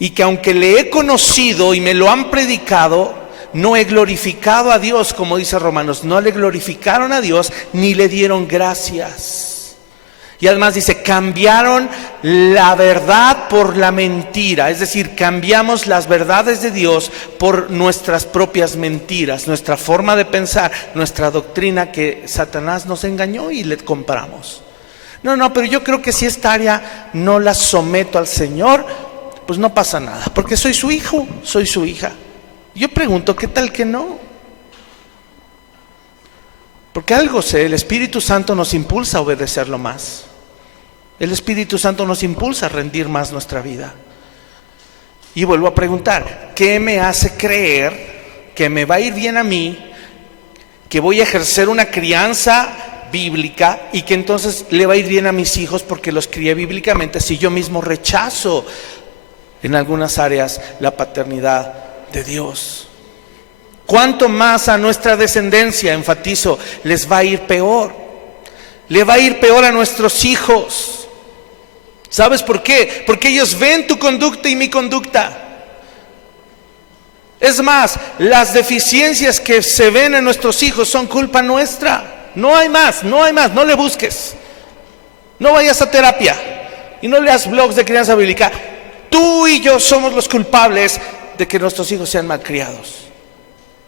y que aunque le he conocido y me lo han predicado, no he glorificado a Dios, como dice Romanos, no le glorificaron a Dios ni le dieron gracias. Y además dice, cambiaron la verdad por la mentira. Es decir, cambiamos las verdades de Dios por nuestras propias mentiras, nuestra forma de pensar, nuestra doctrina que Satanás nos engañó y le compramos. No, pero yo creo que si esta área no la someto al Señor, pues no pasa nada, porque soy su hijo, soy su hija. Yo pregunto, ¿qué tal que no? Porque algo sé, el Espíritu Santo nos impulsa a obedecerlo más. El Espíritu Santo nos impulsa a rendir más nuestra vida. Y vuelvo a preguntar, ¿qué me hace creer que me va a ir bien a mí, que voy a ejercer una crianza bíblica y que entonces le va a ir bien a mis hijos porque los crié bíblicamente, si yo mismo rechazo en algunas áreas la paternidad de Dios? ¿Cuánto más a nuestra descendencia, enfatizo, les va a ir peor? Le va a ir peor a nuestros hijos. ¿Sabes por qué? Porque ellos ven tu conducta y mi conducta. Es más, las deficiencias que se ven en nuestros hijos son culpa nuestra. No hay más, no le busques. No vayas a terapia y no leas blogs de crianza bíblica. Tú y yo somos los culpables de que nuestros hijos sean malcriados.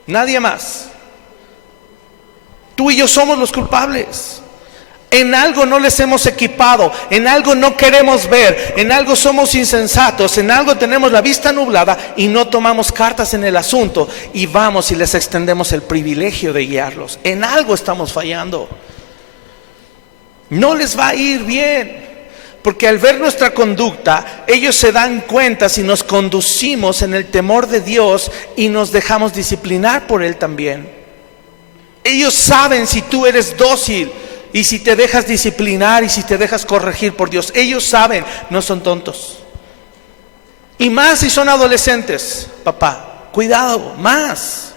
Nadie más. Tú y yo somos los culpables. En algo no les hemos equipado, en algo no queremos ver, en algo somos insensatos, en algo tenemos la vista nublada y no tomamos cartas en el asunto y vamos y les extendemos el privilegio de guiarlos. En algo estamos fallando. no les va a ir bien. Porque al ver nuestra conducta, ellos se dan cuenta si nos conducimos en el temor de Dios y nos dejamos disciplinar por Él también. Ellos saben si tú eres dócil y si te dejas disciplinar y si te dejas corregir por Dios. Ellos saben, no son tontos. Y más si son adolescentes, papá, cuidado, más.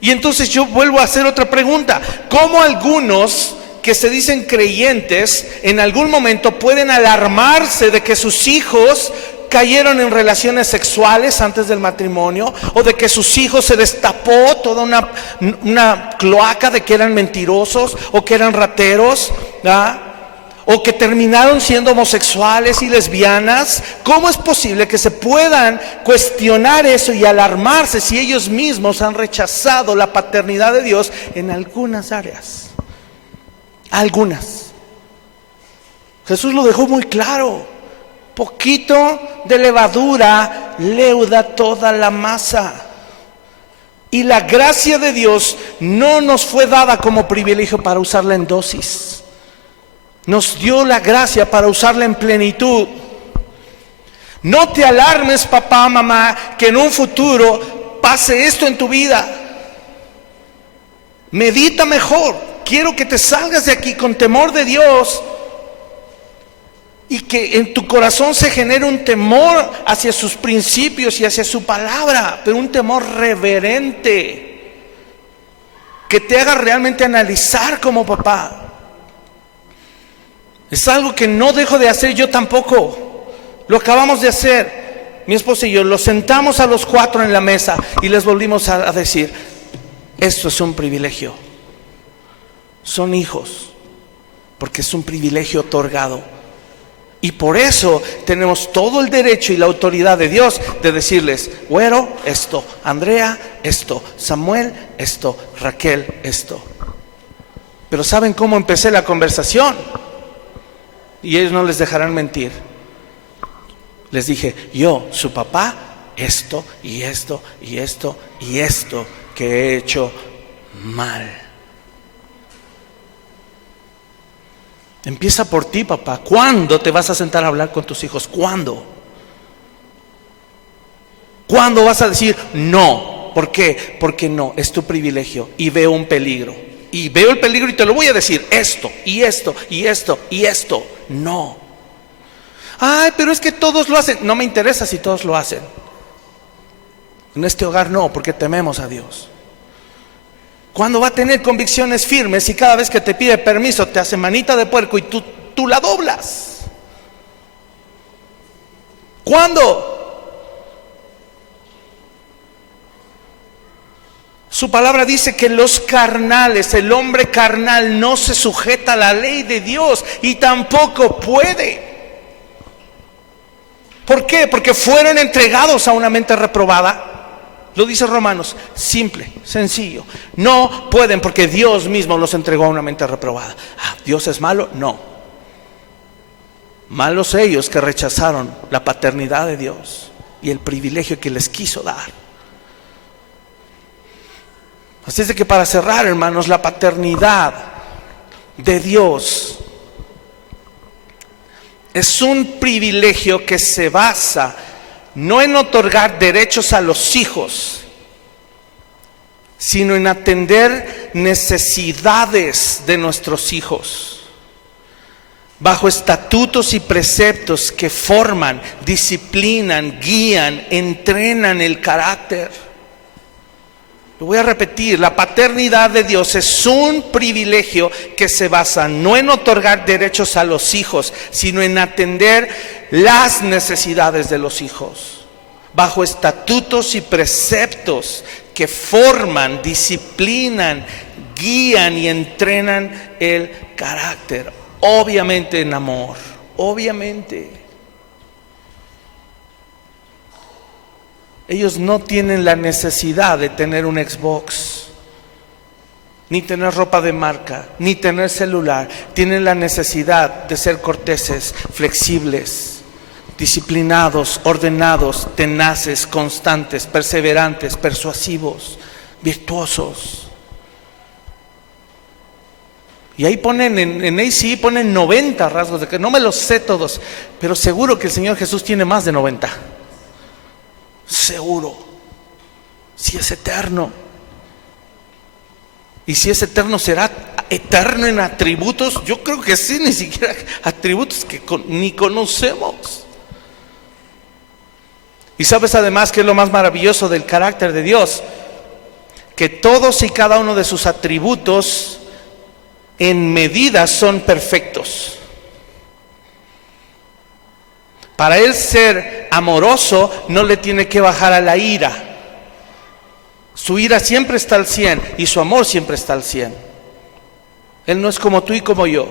Y entonces yo vuelvo a hacer otra pregunta. ¿Cómo algunos que se dicen creyentes en algún momento pueden alarmarse de que sus hijos cayeron en relaciones sexuales antes del matrimonio, o de que sus hijos se destapó toda una cloaca de que eran mentirosos o que eran rateros, ¿verdad? O que terminaron siendo homosexuales y lesbianas? ¿Cómo es posible que se puedan cuestionar eso y alarmarse si ellos mismos han rechazado la paternidad de Dios en algunas áreas? Algunas. Jesús lo dejó muy claro. Poquito de levadura leuda toda la masa. Y la gracia de Dios no nos fue dada como privilegio para usarla en dosis. Nos dio la gracia para usarla en plenitud. No te alarmes, papá, mamá, que en un futuro pase esto en tu vida. Medita mejor. Quiero que te salgas de aquí con temor de Dios y que en tu corazón se genere un temor hacia sus principios y hacia su palabra, pero un temor reverente que te haga realmente analizar como papá. Es algo que no dejo de hacer yo tampoco. Lo acabamos de hacer, mi esposa y yo, los sentamos a los 4 en la mesa y les volvimos a decir: esto es un privilegio. Son hijos, porque es un privilegio otorgado. Y por eso tenemos todo el derecho y la autoridad de Dios de decirles: Güero, esto; Andrea, esto; Samuel, esto; Raquel, esto. Pero ¿saben cómo empecé la conversación? Y ellos no les dejarán mentir. Les dije: yo, su papá, esto y esto y esto y esto que he hecho mal. Empieza por ti, papá. ¿Cuándo te vas a sentar a hablar con tus hijos? ¿Cuándo? ¿Cuándo vas a decir no? ¿Por qué? Porque no, es tu privilegio y veo un peligro. Y veo el peligro y te lo voy a decir: esto y esto y esto y esto. No. Ay, pero es que todos lo hacen. No me interesa si todos lo hacen. En este hogar no, porque tememos a Dios. ¿Cuándo va a tener convicciones firmes y cada vez que te pide permiso te hace manita de puerco y tú la doblas? ¿Cuándo? Su palabra dice que los carnales, el hombre carnal, no se sujeta a la ley de Dios y tampoco puede. ¿Por qué? Porque fueron entregados a una mente reprobada. Lo dice Romanos, simple, sencillo. No pueden porque Dios mismo los entregó a una mente reprobada. ¿Dios es malo? No. Malos ellos que rechazaron la paternidad de Dios y el privilegio que les quiso dar. Así es de que, para cerrar, hermanos, la paternidad de Dios es un privilegio que se basa no en otorgar derechos a los hijos, sino en atender necesidades de nuestros hijos, bajo estatutos y preceptos que forman, disciplinan, guían, entrenan el carácter. Lo voy a repetir: la paternidad de Dios es un privilegio que se basa no en otorgar derechos a los hijos, sino en atender las necesidades de los hijos, bajo estatutos y preceptos que forman, disciplinan, guían y entrenan el carácter. Obviamente en amor, obviamente. Ellos no tienen la necesidad de tener un Xbox, ni tener ropa de marca, ni tener celular. Tienen la necesidad de ser corteses, flexibles, disciplinados, ordenados, tenaces, constantes, perseverantes, persuasivos, virtuosos. Y ahí ponen, en AC ponen 90 rasgos de que no me los sé todos, pero seguro que el Señor Jesús tiene más de 90. Seguro. Si es eterno. Y si es eterno, ¿será eterno en atributos? Yo creo que sí, ni siquiera atributos que ni conocemos. Y sabes además que es lo más maravilloso del carácter de Dios, que todos y cada uno de sus atributos en medida son perfectos. Para Él ser amoroso no le tiene que bajar a la ira. Su ira siempre está al 100 y su amor siempre está al 100. Él no es como tú y como yo,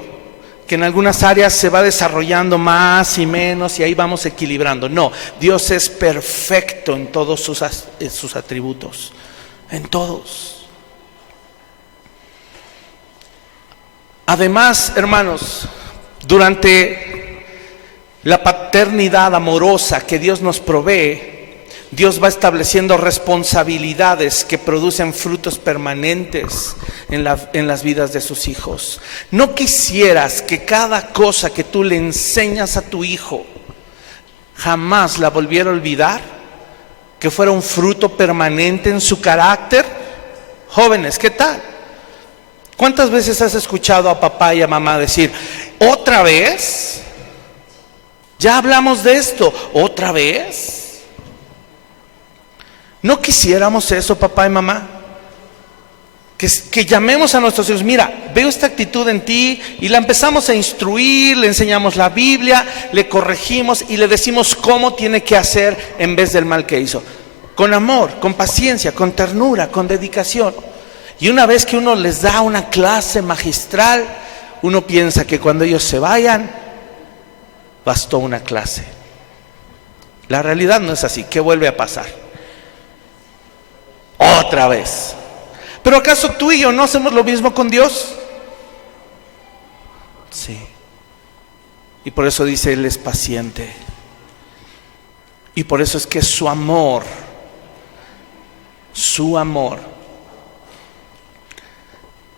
que en algunas áreas se va desarrollando más y menos y ahí vamos equilibrando. No, Dios es perfecto en todos sus atributos, en todos. Además, hermanos, durante la paternidad amorosa que Dios nos provee, Dios va estableciendo responsabilidades que producen frutos permanentes en las vidas de sus hijos. ¿No quisieras que cada cosa que tú le enseñas a tu hijo jamás la volviera a olvidar? ¿Que fuera un fruto permanente en su carácter? Jóvenes, ¿qué tal? ¿Cuántas veces has escuchado a papá y a mamá decir, ¿otra vez? Ya hablamos de esto, ¿otra vez? ¿No quisiéramos eso, papá y mamá? Que llamemos a nuestros hijos, mira, veo esta actitud en ti, y la empezamos a instruir, le enseñamos la Biblia, le corregimos y le decimos cómo tiene que hacer en vez del mal que hizo. Con amor, con paciencia, con ternura, con dedicación. Y una vez que uno les da una clase magistral, uno piensa que cuando ellos se vayan, bastó una clase. La realidad no es así. ¿Qué vuelve a pasar? Otra vez. ¿Pero acaso tú y yo no hacemos lo mismo con Dios? Sí. Y por eso dice, Él es paciente. Y por eso es que su amor,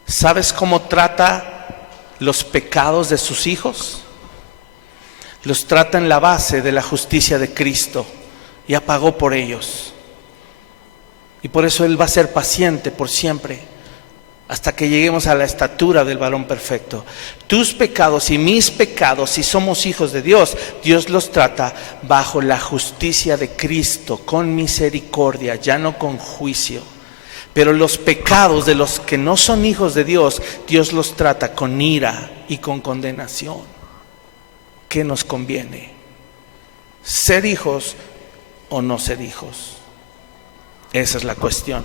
¿sabes cómo trata los pecados de sus hijos? Los trata en la base de la justicia de Cristo, ya pagó por ellos. Y por eso Él va a ser paciente por siempre, hasta que lleguemos a la estatura del varón perfecto. Tus pecados y mis pecados, si somos hijos de Dios, Dios los trata bajo la justicia de Cristo, con misericordia, ya no con juicio. Pero los pecados de los que no son hijos de Dios, Dios los trata con ira y con condenación. ¿Qué nos conviene? ¿Ser hijos o no ser hijos? Esa es la cuestión,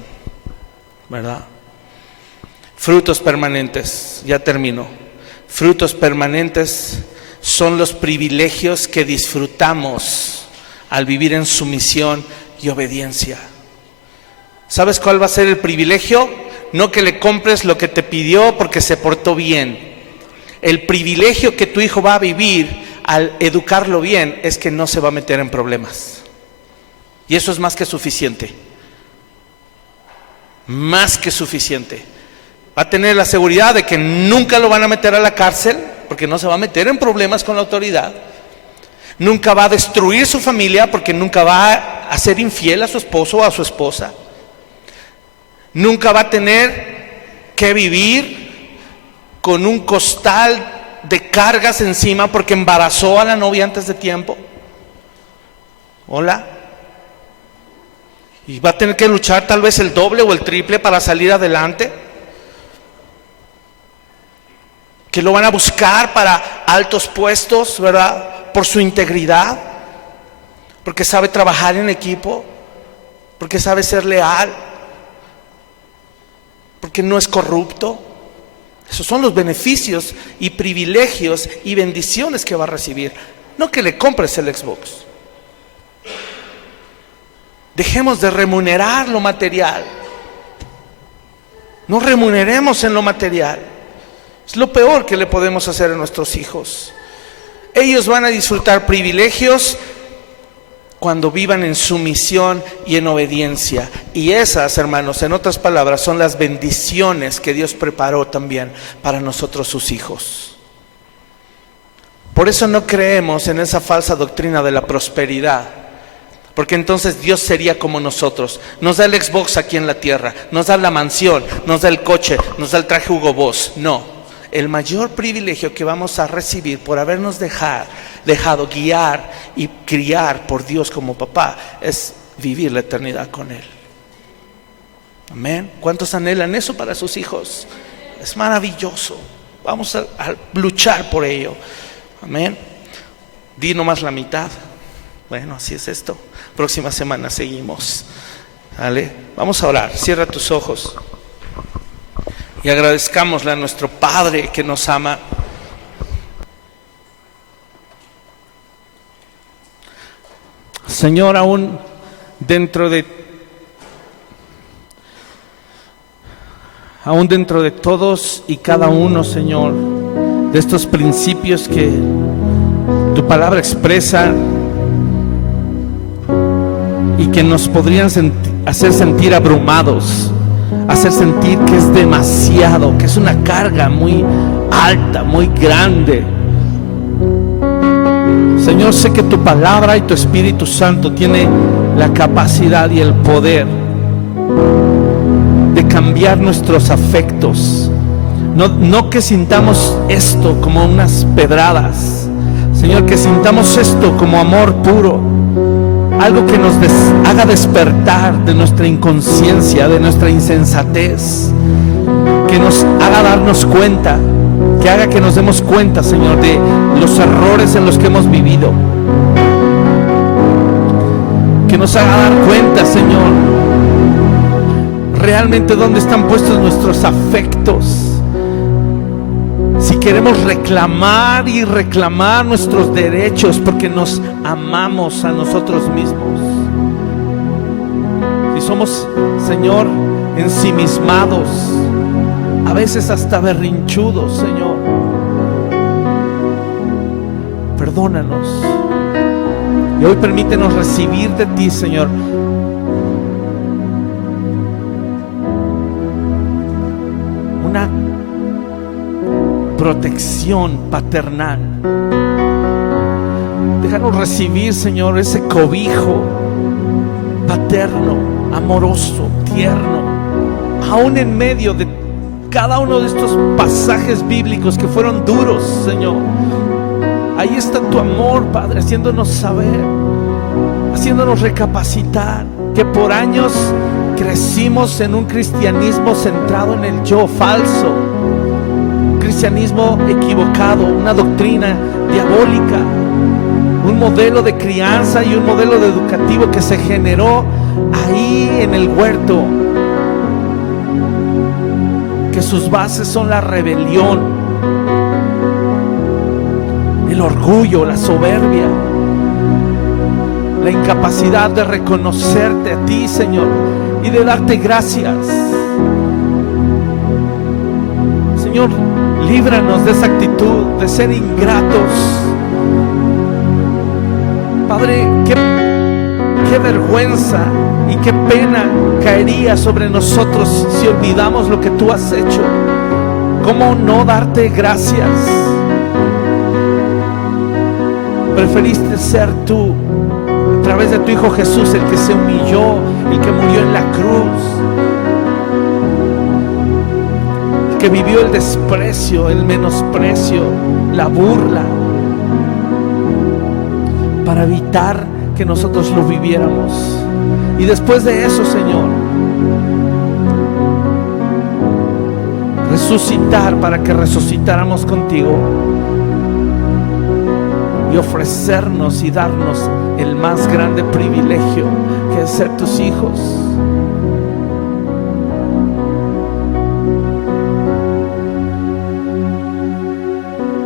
¿verdad? Frutos permanentes, ya termino. Frutos permanentes son los privilegios que disfrutamos al vivir en sumisión y obediencia. ¿Sabes cuál va a ser el privilegio? No que le compres lo que te pidió porque se portó bien. El privilegio que tu hijo va a vivir al educarlo bien es que no se va a meter en problemas. Y eso es más que suficiente. Más que suficiente. Va a tener la seguridad de que nunca lo van a meter a la cárcel, porque no se va a meter en problemas con la autoridad. Nunca va a destruir su familia, porque nunca va a ser infiel a su esposo o a su esposa. Nunca va a tener que vivir con un costal de cargas encima porque embarazó a la novia antes de tiempo. Hola. Y va a tener que luchar tal vez el doble o el triple para salir adelante. Que lo van a buscar para altos puestos, ¿verdad? Por su integridad, porque sabe trabajar en equipo, porque sabe ser leal, porque no es corrupto. Esos son los beneficios y privilegios y bendiciones que va a recibir. No que le compres el Xbox. Dejemos de remunerar lo material. No remuneremos en lo material. Es lo peor que le podemos hacer a nuestros hijos. Ellos van a disfrutar privilegios cuando vivan en sumisión y en obediencia. Y esas, hermanos, en otras palabras, son las bendiciones que Dios preparó también para nosotros, sus hijos. Por eso no creemos en esa falsa doctrina de la prosperidad, porque entonces Dios sería como nosotros. Nos da el Xbox aquí en la tierra, nos da la mansión, nos da el coche, nos da el traje Hugo Boss. No, el mayor privilegio que vamos a recibir por habernos dejado guiar y criar por Dios como papá es vivir la eternidad con Él. Amén. ¿Cuántos anhelan eso para sus hijos? Es maravilloso. Vamos a luchar por ello. Amén. Di nomás la mitad. Bueno, así es esto. Próxima semana seguimos. ¿Vale? Vamos a orar. Cierra tus ojos y agradezcámosle a nuestro Padre que nos ama. Señor, aún dentro de todos y cada uno, Señor, de estos principios que tu palabra expresa y que nos podrían hacer sentir abrumados, hacer sentir que es demasiado, que es una carga muy alta, muy grande. Señor, sé que tu palabra y tu Espíritu Santo tiene la capacidad y el poder de cambiar nuestros afectos. No que sintamos esto como unas pedradas, Señor, que sintamos esto como amor puro, algo que nos haga despertar de nuestra inconsciencia, de nuestra insensatez, que nos haga darnos cuenta, que haga que nos demos cuenta, Señor, de los errores en los que hemos vivido, que nos haga dar cuenta, Señor, realmente dónde están puestos nuestros afectos. Si queremos reclamar y reclamar nuestros derechos porque nos amamos a nosotros mismos, si somos, Señor, ensimismados, a veces hasta berrinchudos, Señor, perdónanos. Y hoy permítenos recibir de ti, Señor, una protección paternal. Déjanos recibir, Señor, ese cobijo paterno, amoroso, tierno, aún en medio de cada uno de estos pasajes bíblicos que fueron duros, Señor. Ahí está tu amor, Padre, haciéndonos saber, haciéndonos recapacitar que por años crecimos en un cristianismo centrado en el yo falso, un cristianismo equivocado, una doctrina diabólica, un modelo de crianza y un modelo de educativo que se generó ahí en el huerto, que sus bases son la rebelión, el orgullo, la soberbia, la incapacidad de reconocerte a ti, Señor, y de darte gracias. Señor, líbranos de esa actitud de ser ingratos. Padre, qué vergüenza y qué pena caería sobre nosotros si olvidamos lo que tú has hecho. ¿Cómo no darte gracias? Preferiste ser tú, a través de tu Hijo Jesús, el que se humilló, el que murió en la cruz, el que vivió el desprecio, el menosprecio, la burla, para evitar que nosotros lo viviéramos. Y después de eso, Señor, resucitar para que resucitáramos contigo y ofrecernos y darnos el más grande privilegio, que es ser tus hijos.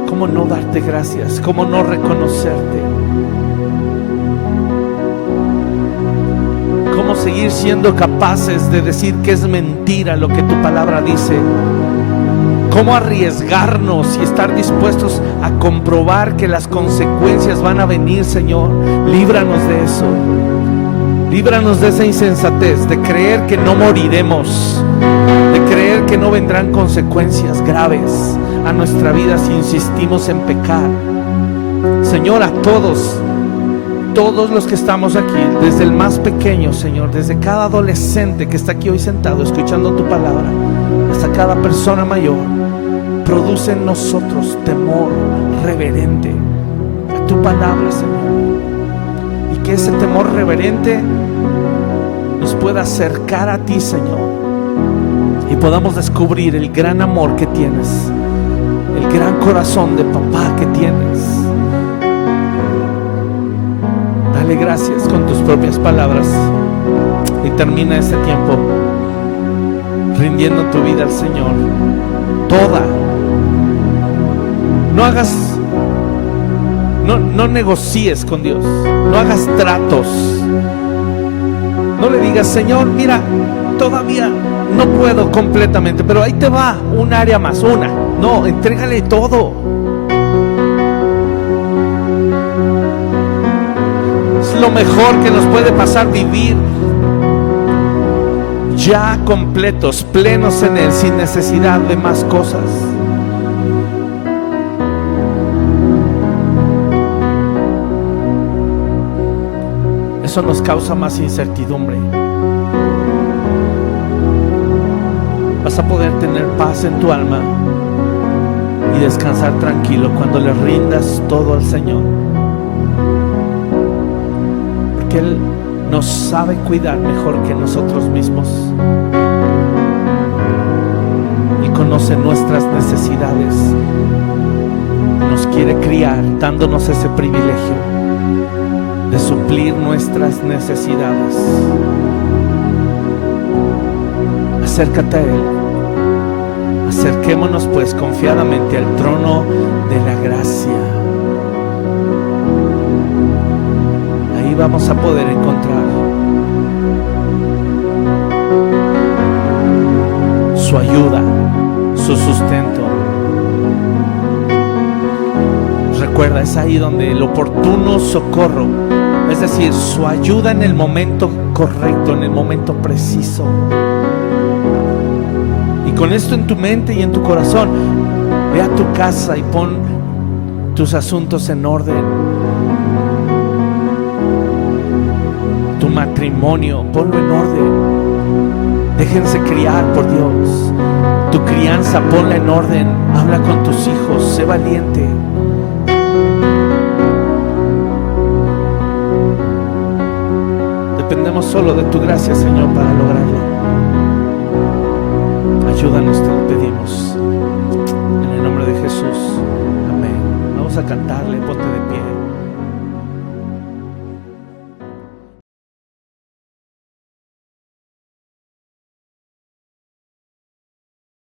¿Cómo no darte gracias? ¿Cómo no reconocerte? ¿Cómo seguir siendo capaces de decir que es mentira lo que tu palabra dice? cómo arriesgarnos y estar dispuestos a comprobar que las consecuencias van a venir, Señor. Líbranos de eso. Líbranos de esa insensatez, de creer que no moriremos, de creer que no vendrán consecuencias graves a nuestra vida si insistimos en pecar. Señor, a todos los que estamos aquí, desde el más pequeño, Señor, desde cada adolescente que está aquí hoy sentado escuchando tu palabra, hasta cada persona mayor, produce en nosotros temor reverente a tu palabra, Señor. Y que ese temor reverente nos pueda acercar a ti, Señor, y podamos descubrir el gran amor que tienes, el gran corazón de papá que tienes. Dale gracias con tus propias palabras y termina este tiempo rindiendo tu vida al Señor, toda. No negocies con Dios, no hagas tratos, no le digas, Señor, mira, todavía no puedo completamente, pero ahí te va un área más, una. No, entrégale todo. Es lo mejor que nos puede pasar, vivir ya completos, plenos en Él, sin necesidad de más cosas. Eso nos causa más incertidumbre. Vas a poder tener paz en tu alma y descansar tranquilo cuando le rindas todo al Señor, porque Él nos sabe cuidar mejor que nosotros mismos y conoce nuestras necesidades. Nos quiere criar dándonos ese privilegio de suplir nuestras necesidades. Acércate a Él. Acerquémonos pues confiadamente al trono de la gracia. Ahí vamos a poder encontrar su ayuda, su sustento. Recuerda, es ahí donde el oportuno socorro, es decir, su ayuda en el momento correcto, en el momento preciso. Y con esto en tu mente y en tu corazón, ve a tu casa y pon tus asuntos en orden. Tu matrimonio, ponlo en orden. Déjense criar por Dios. Tu crianza, ponla en orden. Habla con tus hijos, sé valiente. Dependemos solo de tu gracia, Señor, para lograrlo. Ayúdanos, te lo pedimos. En el nombre de Jesús. Amén. Vamos a cantarle, ponte de pie.